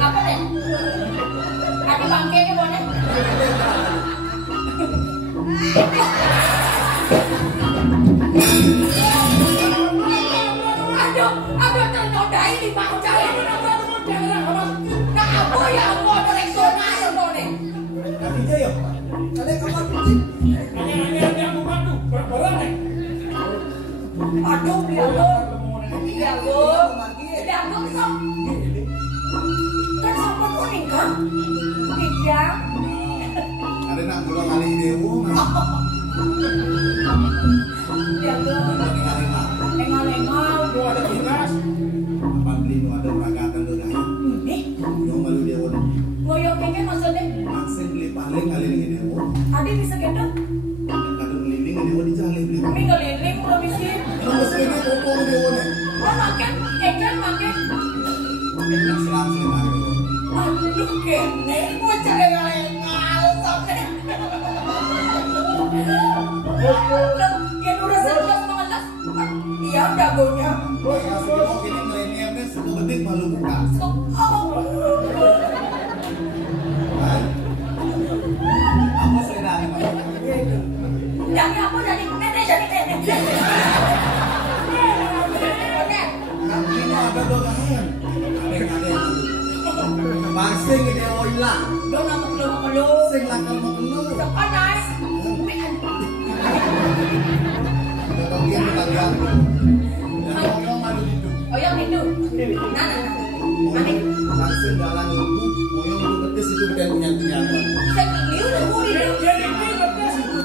Apa nih? Ada bangkainya buah nih. Aduh, ternodai di bangkai. Nah, apa ya apa direksional lo nih? Hanya aku bantu, berapa nih? Aduh, Liagung sok. Kan sama kuning kan? Tidak. Ada nak pulang kali ini, Liagung, lengal-lengal. Tuh ada tugas. Apa beli ada peragatan tu dah. Ini, Yang malu dia orang. ngoyoknya maksudnya. Masih beli paling kali ini dia. Adik bisa gendong? Kalau keliling dia orang dicari beli. Kami ngeliling belum bisa. Kalau sekali potong dia orang. Oh makan, makan. Selang. Aduh kene, gua cari lengal sampai. Yang udah 11 mengelas, iya dagonya. Ini milenialnya sudah detik malu buka. Apa selera Dari apa dari nenek jadi nenek. Ini ada dogangan. Masing ini oilang. Dong nak kelu. Sing lakal mau kelu. Panas. Dia tetangga. Dan ngomong malu hidup. Oh yang hidup. Nana. Langsung jalan ibu, moyong itu betis itu bukan punya. Sekiliu dah mudi dia. Jadi ini betul itu.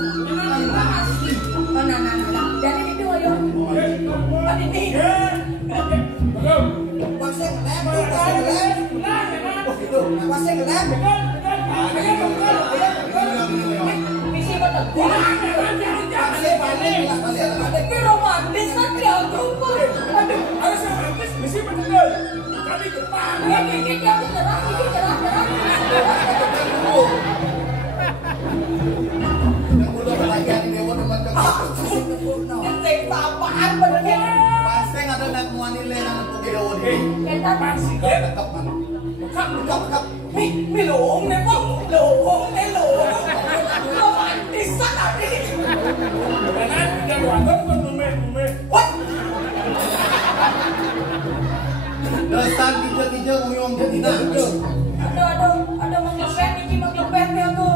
Nana. Jadi itu ayo. Ada ni. Belum. Waseng lem, waseng lem. Waseng lem. Misi betul. Tapi romantis kan dia tuh. Aduh. Harus romantis, mesti betul. Kami depan. Ini dia cerah. Yang udah berlagak di dewa teman Saya tapaan bener. Masing ada nak muanile nang pugi dewa di. Kita Masih Kau dekap man. Kap. mi lung nih bang, lung. Romantis sekali. Karena tidak wajar kan lume. What? Dasar kija moyong jadi Ada mengepet ini mengepet ya tuh.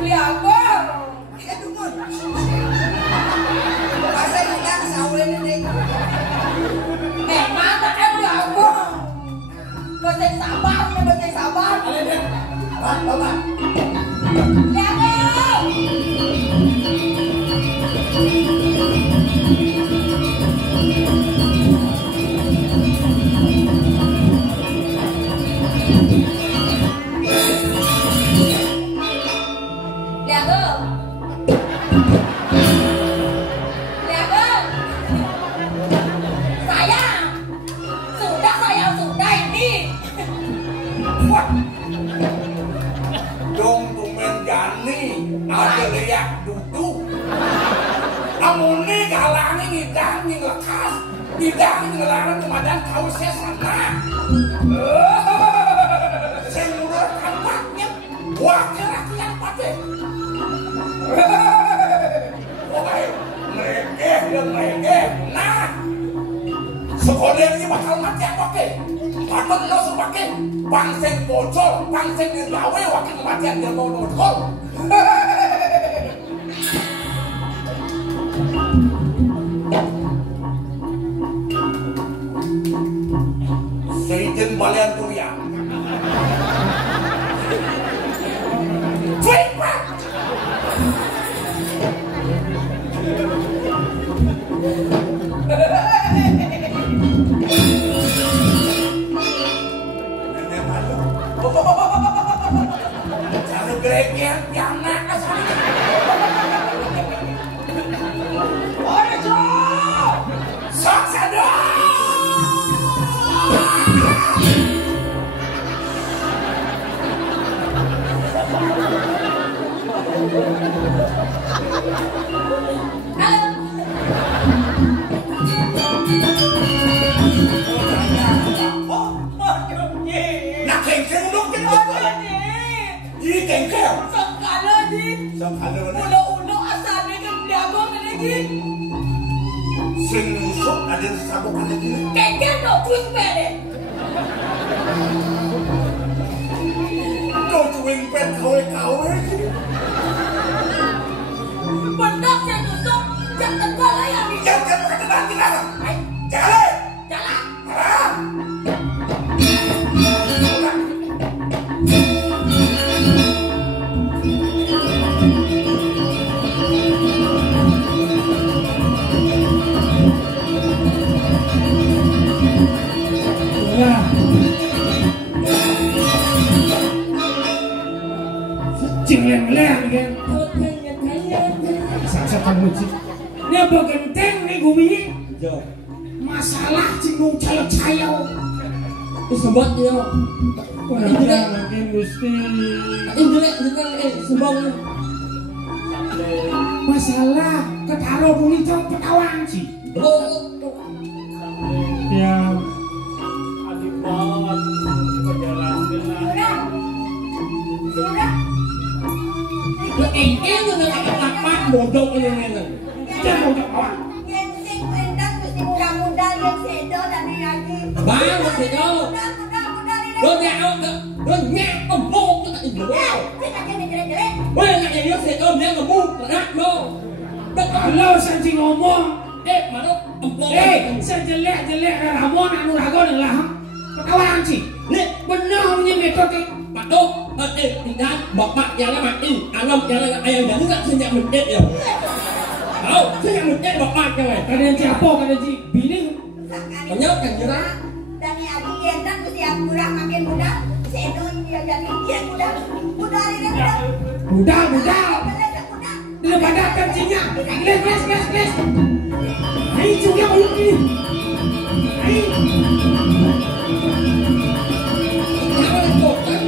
Lihat Edumon. Waseng lem sawen ini. mata em lihat Bersih sabar. Bapak. Lihat Dong tumen gani ada leyak duduk. Amune galangi ngidangi lekas. Ngidangi ngelarang kemadan kau sesana. Senurut tampaknya wakil laki yang patih. Wahai mereka. Nah, sekolah ini bakal mati apa ke? Patut lo sebagai bangseng bocor, bangseng gawe wakil kematian dia mau nodol. Seijin balian tuya. Cepat. Cara gerekian yang nak asal. Ojo! Sok sadar! Nak kengkeng dong kita. Ji kengkeng. Sekali di Sekali mana? ulo asalnya kan diago lagi. Sing nusuk ada yang sabuk lagi. Kengkeng no twin pede. Kau cuing pen kau. Benar saya tusuk jangan kalah yang di Jangan pakai nanti lah. Jalan. jalan. Arah. Leng kan. Sasa kamu sih. Ini apa genteng nih gumi? Masalah cinggung cayo-cayo. Sebut dia. Lagi mesti. Injelek sembong. Masalah ketaro dulu itu petawang sih. Oh. Ya. kengkeng dengan apa bodong ini. Jangan bodong kawan. Yang sing endang mesti muda-muda yang sedo dan lagi. Bang, sedo. Muda ini. Lo nhạc con bô cho tận người đâu. Bây giờ nhà nó sẽ ôm nhạc con bô và đắt lô. Lo sanji ngomong. Mà nó ông bô. Saya jelek Ramon anu rago dengan laham. Kawan sih. Nih benar punya metode. Mà đâu? Thì đá bọc bạc nhà nó mặc đi. Anh ông nhà nó ai nhận ra sinh nhạc mình chết rồi. Đâu, sinh nhạc mình chết bọc bạc cho mày. Kalian siapa kalian sih? Bini. Mà nhớ cảnh như đó. Dan yang endang mesti yang murah makin muda. Sedo dia jadi dia muda. Muda ini muda. Muda. Daripada kencingnya. Les. Ayo juga uluk ini. Ayo. Kenapa dia bok kan?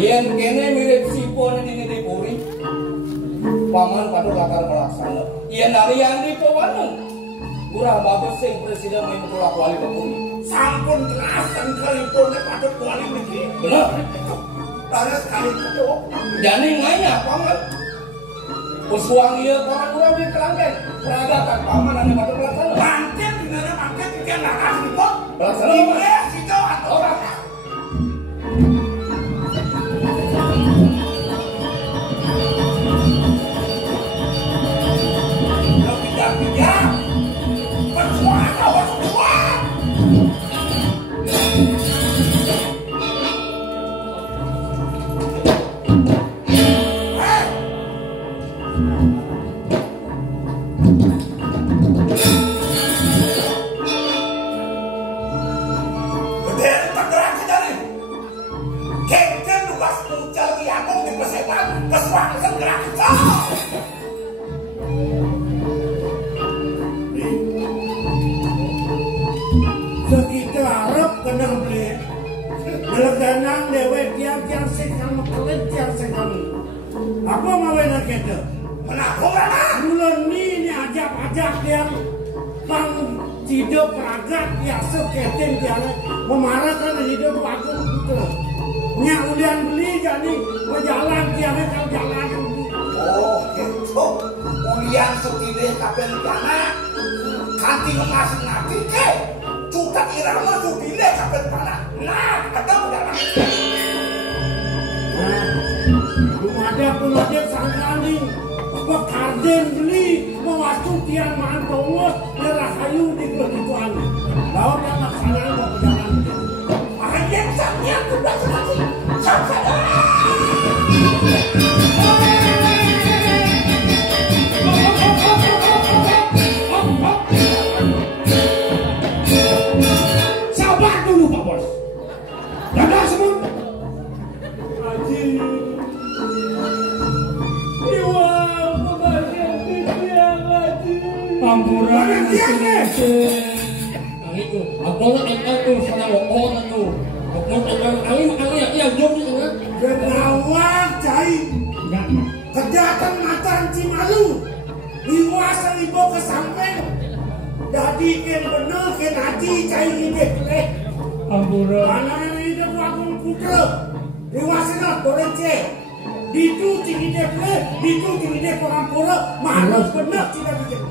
Yang kene mirip sipon ini di puri. Paman pada lakar pelaksana. Yang dari yang di pewanu. Kurang bagus sing presiden main tolak wali puri. Sampun kerasan kalipun pada kuali negeri. Benar. Karena sekali itu. Jadi nganya paman. Pesuang dia paman kurang di kerangkeng. Peragatan paman ane pada pelaksana. Bangkit dengan bangkit tiga nakal itu. Pelaksana Ini paman. situ atau orang. Segitu Arab kena beli. Meleganang dewe tiang-tiang sekam kelenjar sekam. Apa mau nak kita? Kenapa mana? Bulan ni ajak-ajak dia bang hidup peragat yang seketing dia memarahkan hidup aku itu. Nyak ulian beli jadi berjalan dia kalau jalan. Oh gitu. Ulian setidih kapel kana. Kanti ngemas nanti ke. Cukat irama subile kapel kana. Nah, ada udara. Nah, ada sangkali. Karden beli mewaktu tiang mantongo nerahayu di kehidupan. Lalu dia laksanakan mau berjalan. Makanya saya sudah selesai. Sampai. Sabar dulu Pak Bos. Dadah semua. Haji. Ampuran itu, aku nak itu senang orang tu. Aku yang jom ni kan. Genawang cai. Kejahatan mata Cimalu. Iwasan ibu ke samping. Jadi kan benar kan haji cai hidup leh. Ampuran. Mana yang hidup aku putra. Iwasan orang cek. Ditu hidup leh. Ditu hidup orang pura. Mana benar tidak hidup.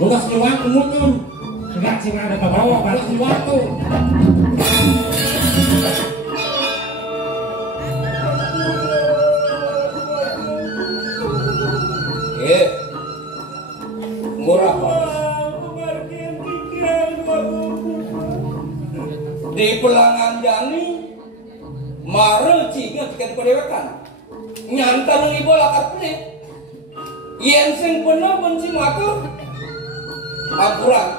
Bukan seluar umum. Enggak sih ada bawa balik seluar tu. Murah. Di pelangan jani mare cingat tiket pendewakan. Nyantan ibu lakar pelit. Yen sing bener benci matur. Ampuran,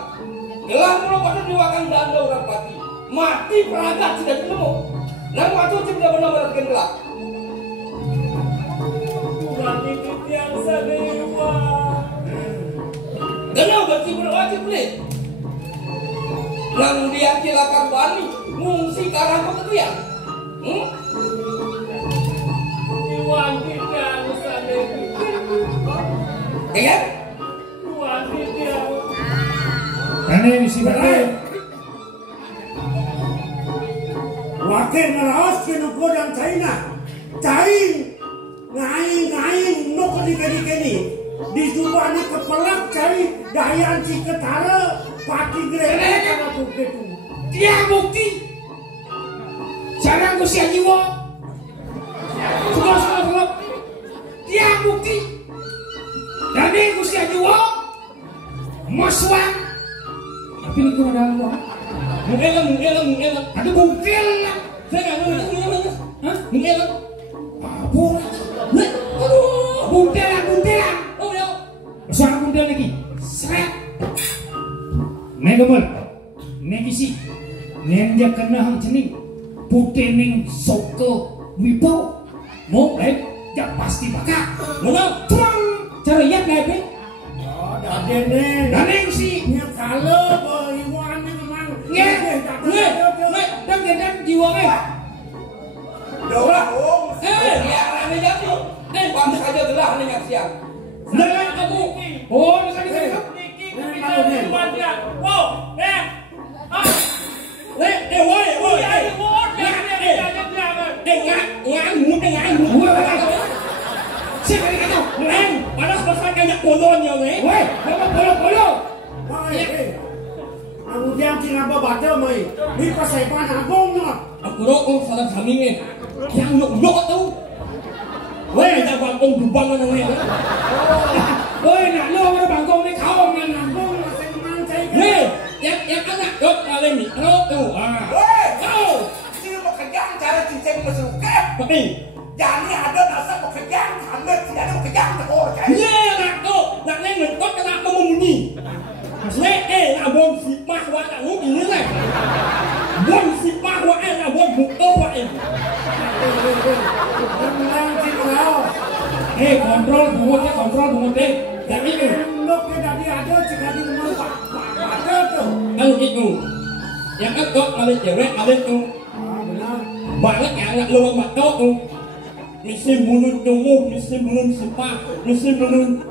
gelang lo pada diwakan danda orang pati, mati peragat tidak ketemu. Nang waktu tidak benar berarti gelap. Bukan itu yang sadewa. Kenapa berarti berwajib nih? nang dia cilakar bani ngungsi karang kemudian. Iwan tidak usah Iya? Iwan tidak. Ane misi berai. Wakil ngeraos kinuko dan China. Cai ngai no keni di subane kepelak cai dayan si ketara pati grele kana bukti tu. Dia bukti. Sarang usia jiwa. Sudah. Dia bukti. Dani usia jiwa. Maswang. Tapi ini kena dalam doa. Mengelang. Ada bukti lah. Saya nggak ngerti. Hah? Mengelang. Apa? Aduh, bukti lah. Oh ya. Suara bukti lagi. Seret. Megamol. Negisi. Nenja kena hang cening. Bukti ning soko wibau. Mau jak pasti bakal. Mana? Tuang. Cara lihat naik. Daneng sih. Nya kalau Iwan ni memang dan jiwa Dorong. Ya rame jatuh. Bang saja gelah nih siang. dengan kamu. Oh, bisa dikatakan. Iwan dia. Wow, Kemudian kenapa baca mai? Di pasaipan agung no. Aku rokok salah kami ni. Yang yok tu. Weh, dah bangkong dubang mana ni? Weh, nak lo mana bangkong ni kau ni Agung masing-masing cai. Weh, yang anak yok kali ni. Rok tu. Weh, Kau. sini bekerjaan cara cincin mesuka. Tapi. Jadi ada nasa bekerjaan, hamil tidak ada bekerjaan tekor kan? Ye, nak tu. Nak ni mentok kena memunyi. Maksudnya, nak bon sipah wa nak lu ini lah. Bon sipah wa nak bon buko wa ini. Memang cikau. Kontrol bungut deh. Jadi itu. Look jadi ada jika di rumah baca tu. Kalau itu, yang kedua kali cewek kali itu. Benar. Banyak yang nak luar baca tu. Mesti mulut tunggu, mesti mulut sipah, mesti mulut.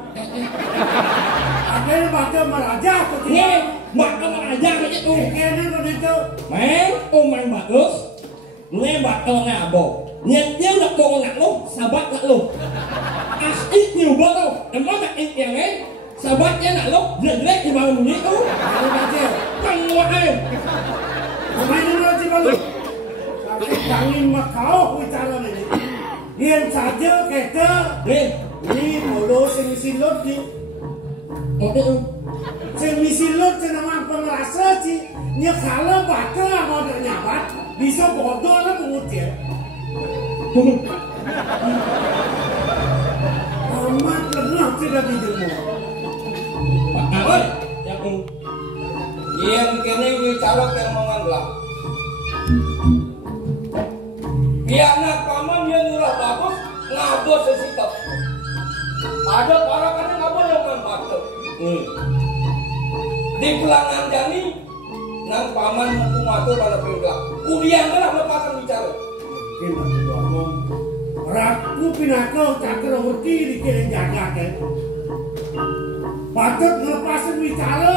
Ada yang baca meraja tu. Ni, maka ajar itu. Kena kau itu. Main, main bagus. Ni baca ni abo. Dia nak bawa nak lu, sahabat nak lu. Asik ni ubah tu. Emang tak yang ni, sahabatnya nak lu, jelek di bawah bunyi tu. Ada baca. Penguat Main dulu je balu. Tapi jangan makau bicara ni. Diam saja kata. Ni mulu semisilot ni. Semisilot cenamang pengerasa ci. Ni kalau baca mau nyabat bisa bodoh lah pengutir. Amat lemah tidak dijemur. Pak yang kini bicara kermongan belah. Biarlah paman yang murah bagus ngabo sesikap. Ada para kan ngabo yang manfaat. Di pelangan jani nang paman hukum atur pada pelak. Udian lah lepasan bicara. Kita ngomong. Raku pinakau Cakrawati dikirim jaga kan. Patut ngelepasin bicara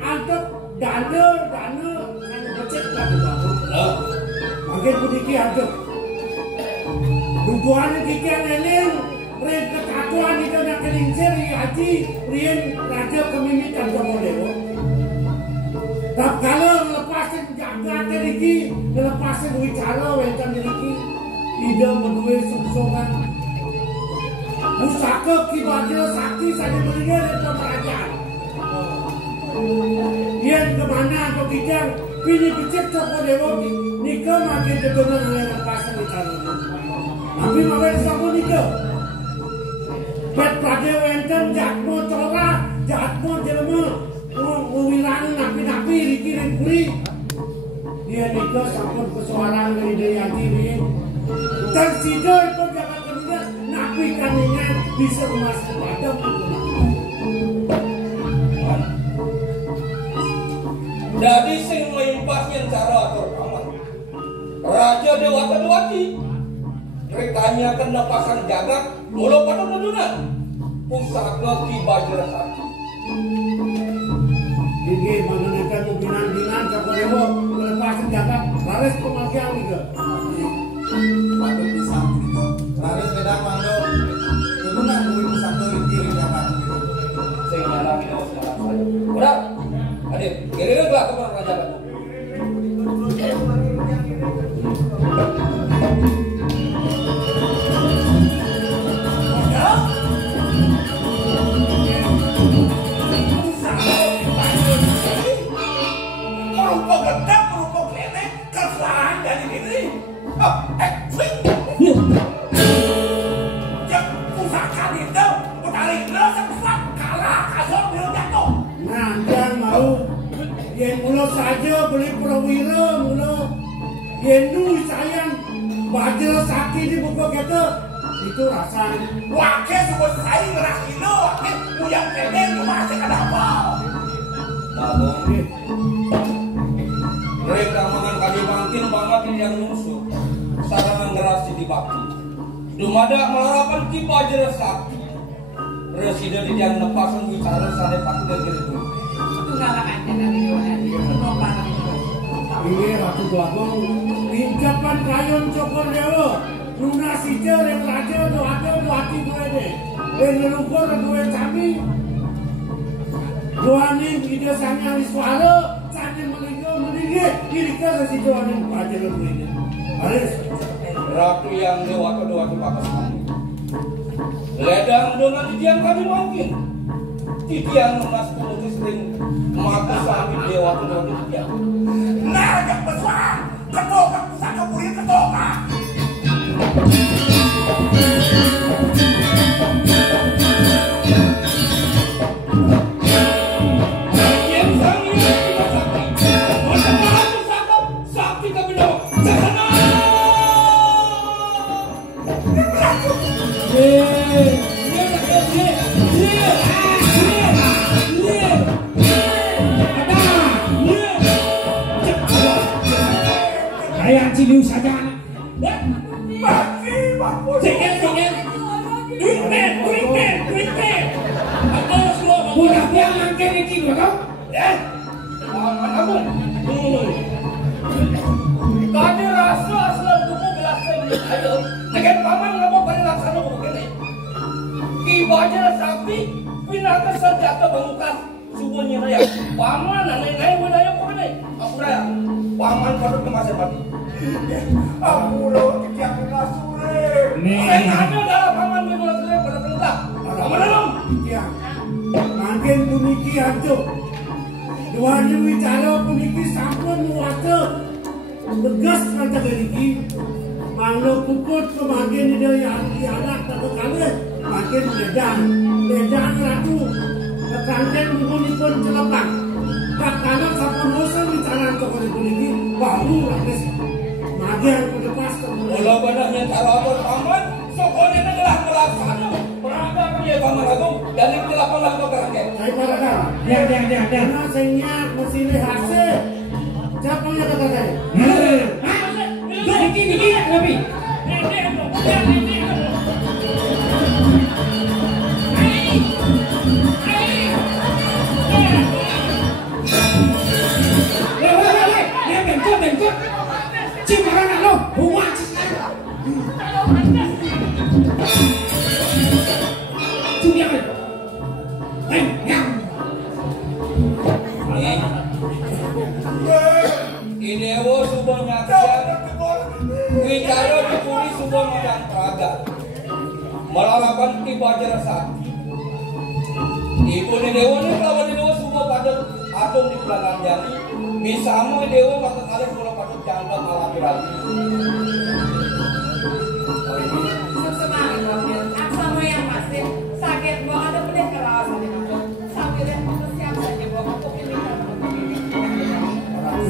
antep dana kan becek lah ngomong. Makin putiki antep. Tujuannya kikian eleng, rin ketakuan itu nak kelingsir haji, rin raja kemimikan sama dewa. Tapi kalau ngelepasin jaga teriki, ngelepasin bicara wetan teriki. Tidak berdua sungsongan. Pusaka kibaja sakti saja meninggal dari kerajaan. Yang kemana atau kijang pilih kecil toko dewa nikah makin terdengar oleh lepasan bicara. Tapi makin sama nikah. Bet pada wenten jatmo corak, jatmo jelma, mewilangi napi-napi dikirim kuri. Dia nikah sampai persoalan dari dia yang dan sidoi pun jangan kemudian napi kandungan bisa masuk padam Jadi sing Bupati. Rekanya kena pasang jagat, mula pada nudunan. Pusaka Ki Bajra Sakti. Ini mengenai pimpinan-pimpinan Cakodewo melepas jagat, laris pemakian juga. Patut bisa begitu. Laris beda mando. Turunan duit pusaka diri jagat gitu. Saya nyala kita sekarang saja. Udah, adik, kira-kira gelap ke mana jagat? Saja beli Prawira mula Yendu sayang Bajra Sakti di buku kita itu rasa Wakil sebut saya ngeras ilo, wakil yang pendek masih kenapa? Babong, mereka mangan kali bangkin banget yang musuh. Sarangan ngeras di bakti. Dumada melarapan Ki Bajra Sakti. Residen di yang lepasan bicara sare pati dan gitu. Itu galakan dari Dewan ini Ratu Babong pinjaman kayon cokor dewa Luna Sija yang raja doa hati gue deh dan melukor gue kami doaning ide sanya wiswara sanya meninggal diri ke si doaning pada gue ini harus Ratu yang dewa pakas kami. Ledang dengan tiang kami mungkin. Tiang emas pemutus ring mata sambil dewa tiang. Nah, yang besar, ketua pusaka puri ketua. Liu saja. Mati, Pak. Singin. Duit. Atau semua budak yang angkat ini kau? Aman aku. Tadi rasa asal tubuh belasan ayo. Dengan paman ngapa pada laksana begini. Ki Bajra Sakti pinaka senjata bangukan subuhnya raya. Paman nenek budaya begini. Aku raya. Paman pada kemasan mati. Aku lo tidak pernah sore. Saya ada dalam paman menolak saya pada perintah. Paman dalam. Ya, makin puniki hantu. Dua wicara puniki sampun muata tegas kata geriki. Kalau pukul kemarin dia yang dianak satu kali makin ledang ratu. Kekanten pun celapang. Kakana sampun bosan wicara toko puniki baru lagi. Magian lepas kalau benarnya cara atur paman, sokonya adalah melaksana berada dia paman agung dari kelapangan pekerjaan. Saya pada kan. Ya. Karena saya mesti hasil. Siapa yang kata saya? Begini lebih. Bengkok. Cimaran lo, buat. Cium. Idewo subah nyaksian Wicaro dipuri subah madang praga melarapan Ki Bajra Sakti. Ibu ni dewa ni kalau di dewa subah pada atom di belakang jari bisa mu dewa mata kalian kalau pada jangka malam lagi. Sama yang masih sakit banget ada pedih keras sampai dia siap saja bawa kopi ini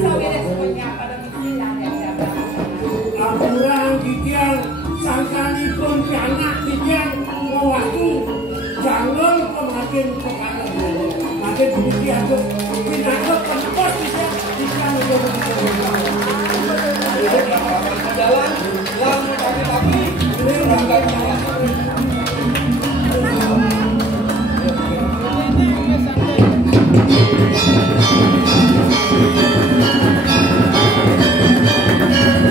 sampai dia semuanya pada misilah yang siapa Ampurang gigian sangkani pun anak gigian waktu jangan kemakin kekanan makin gigian tu pindah penpos bisa untuk Jalan Iya.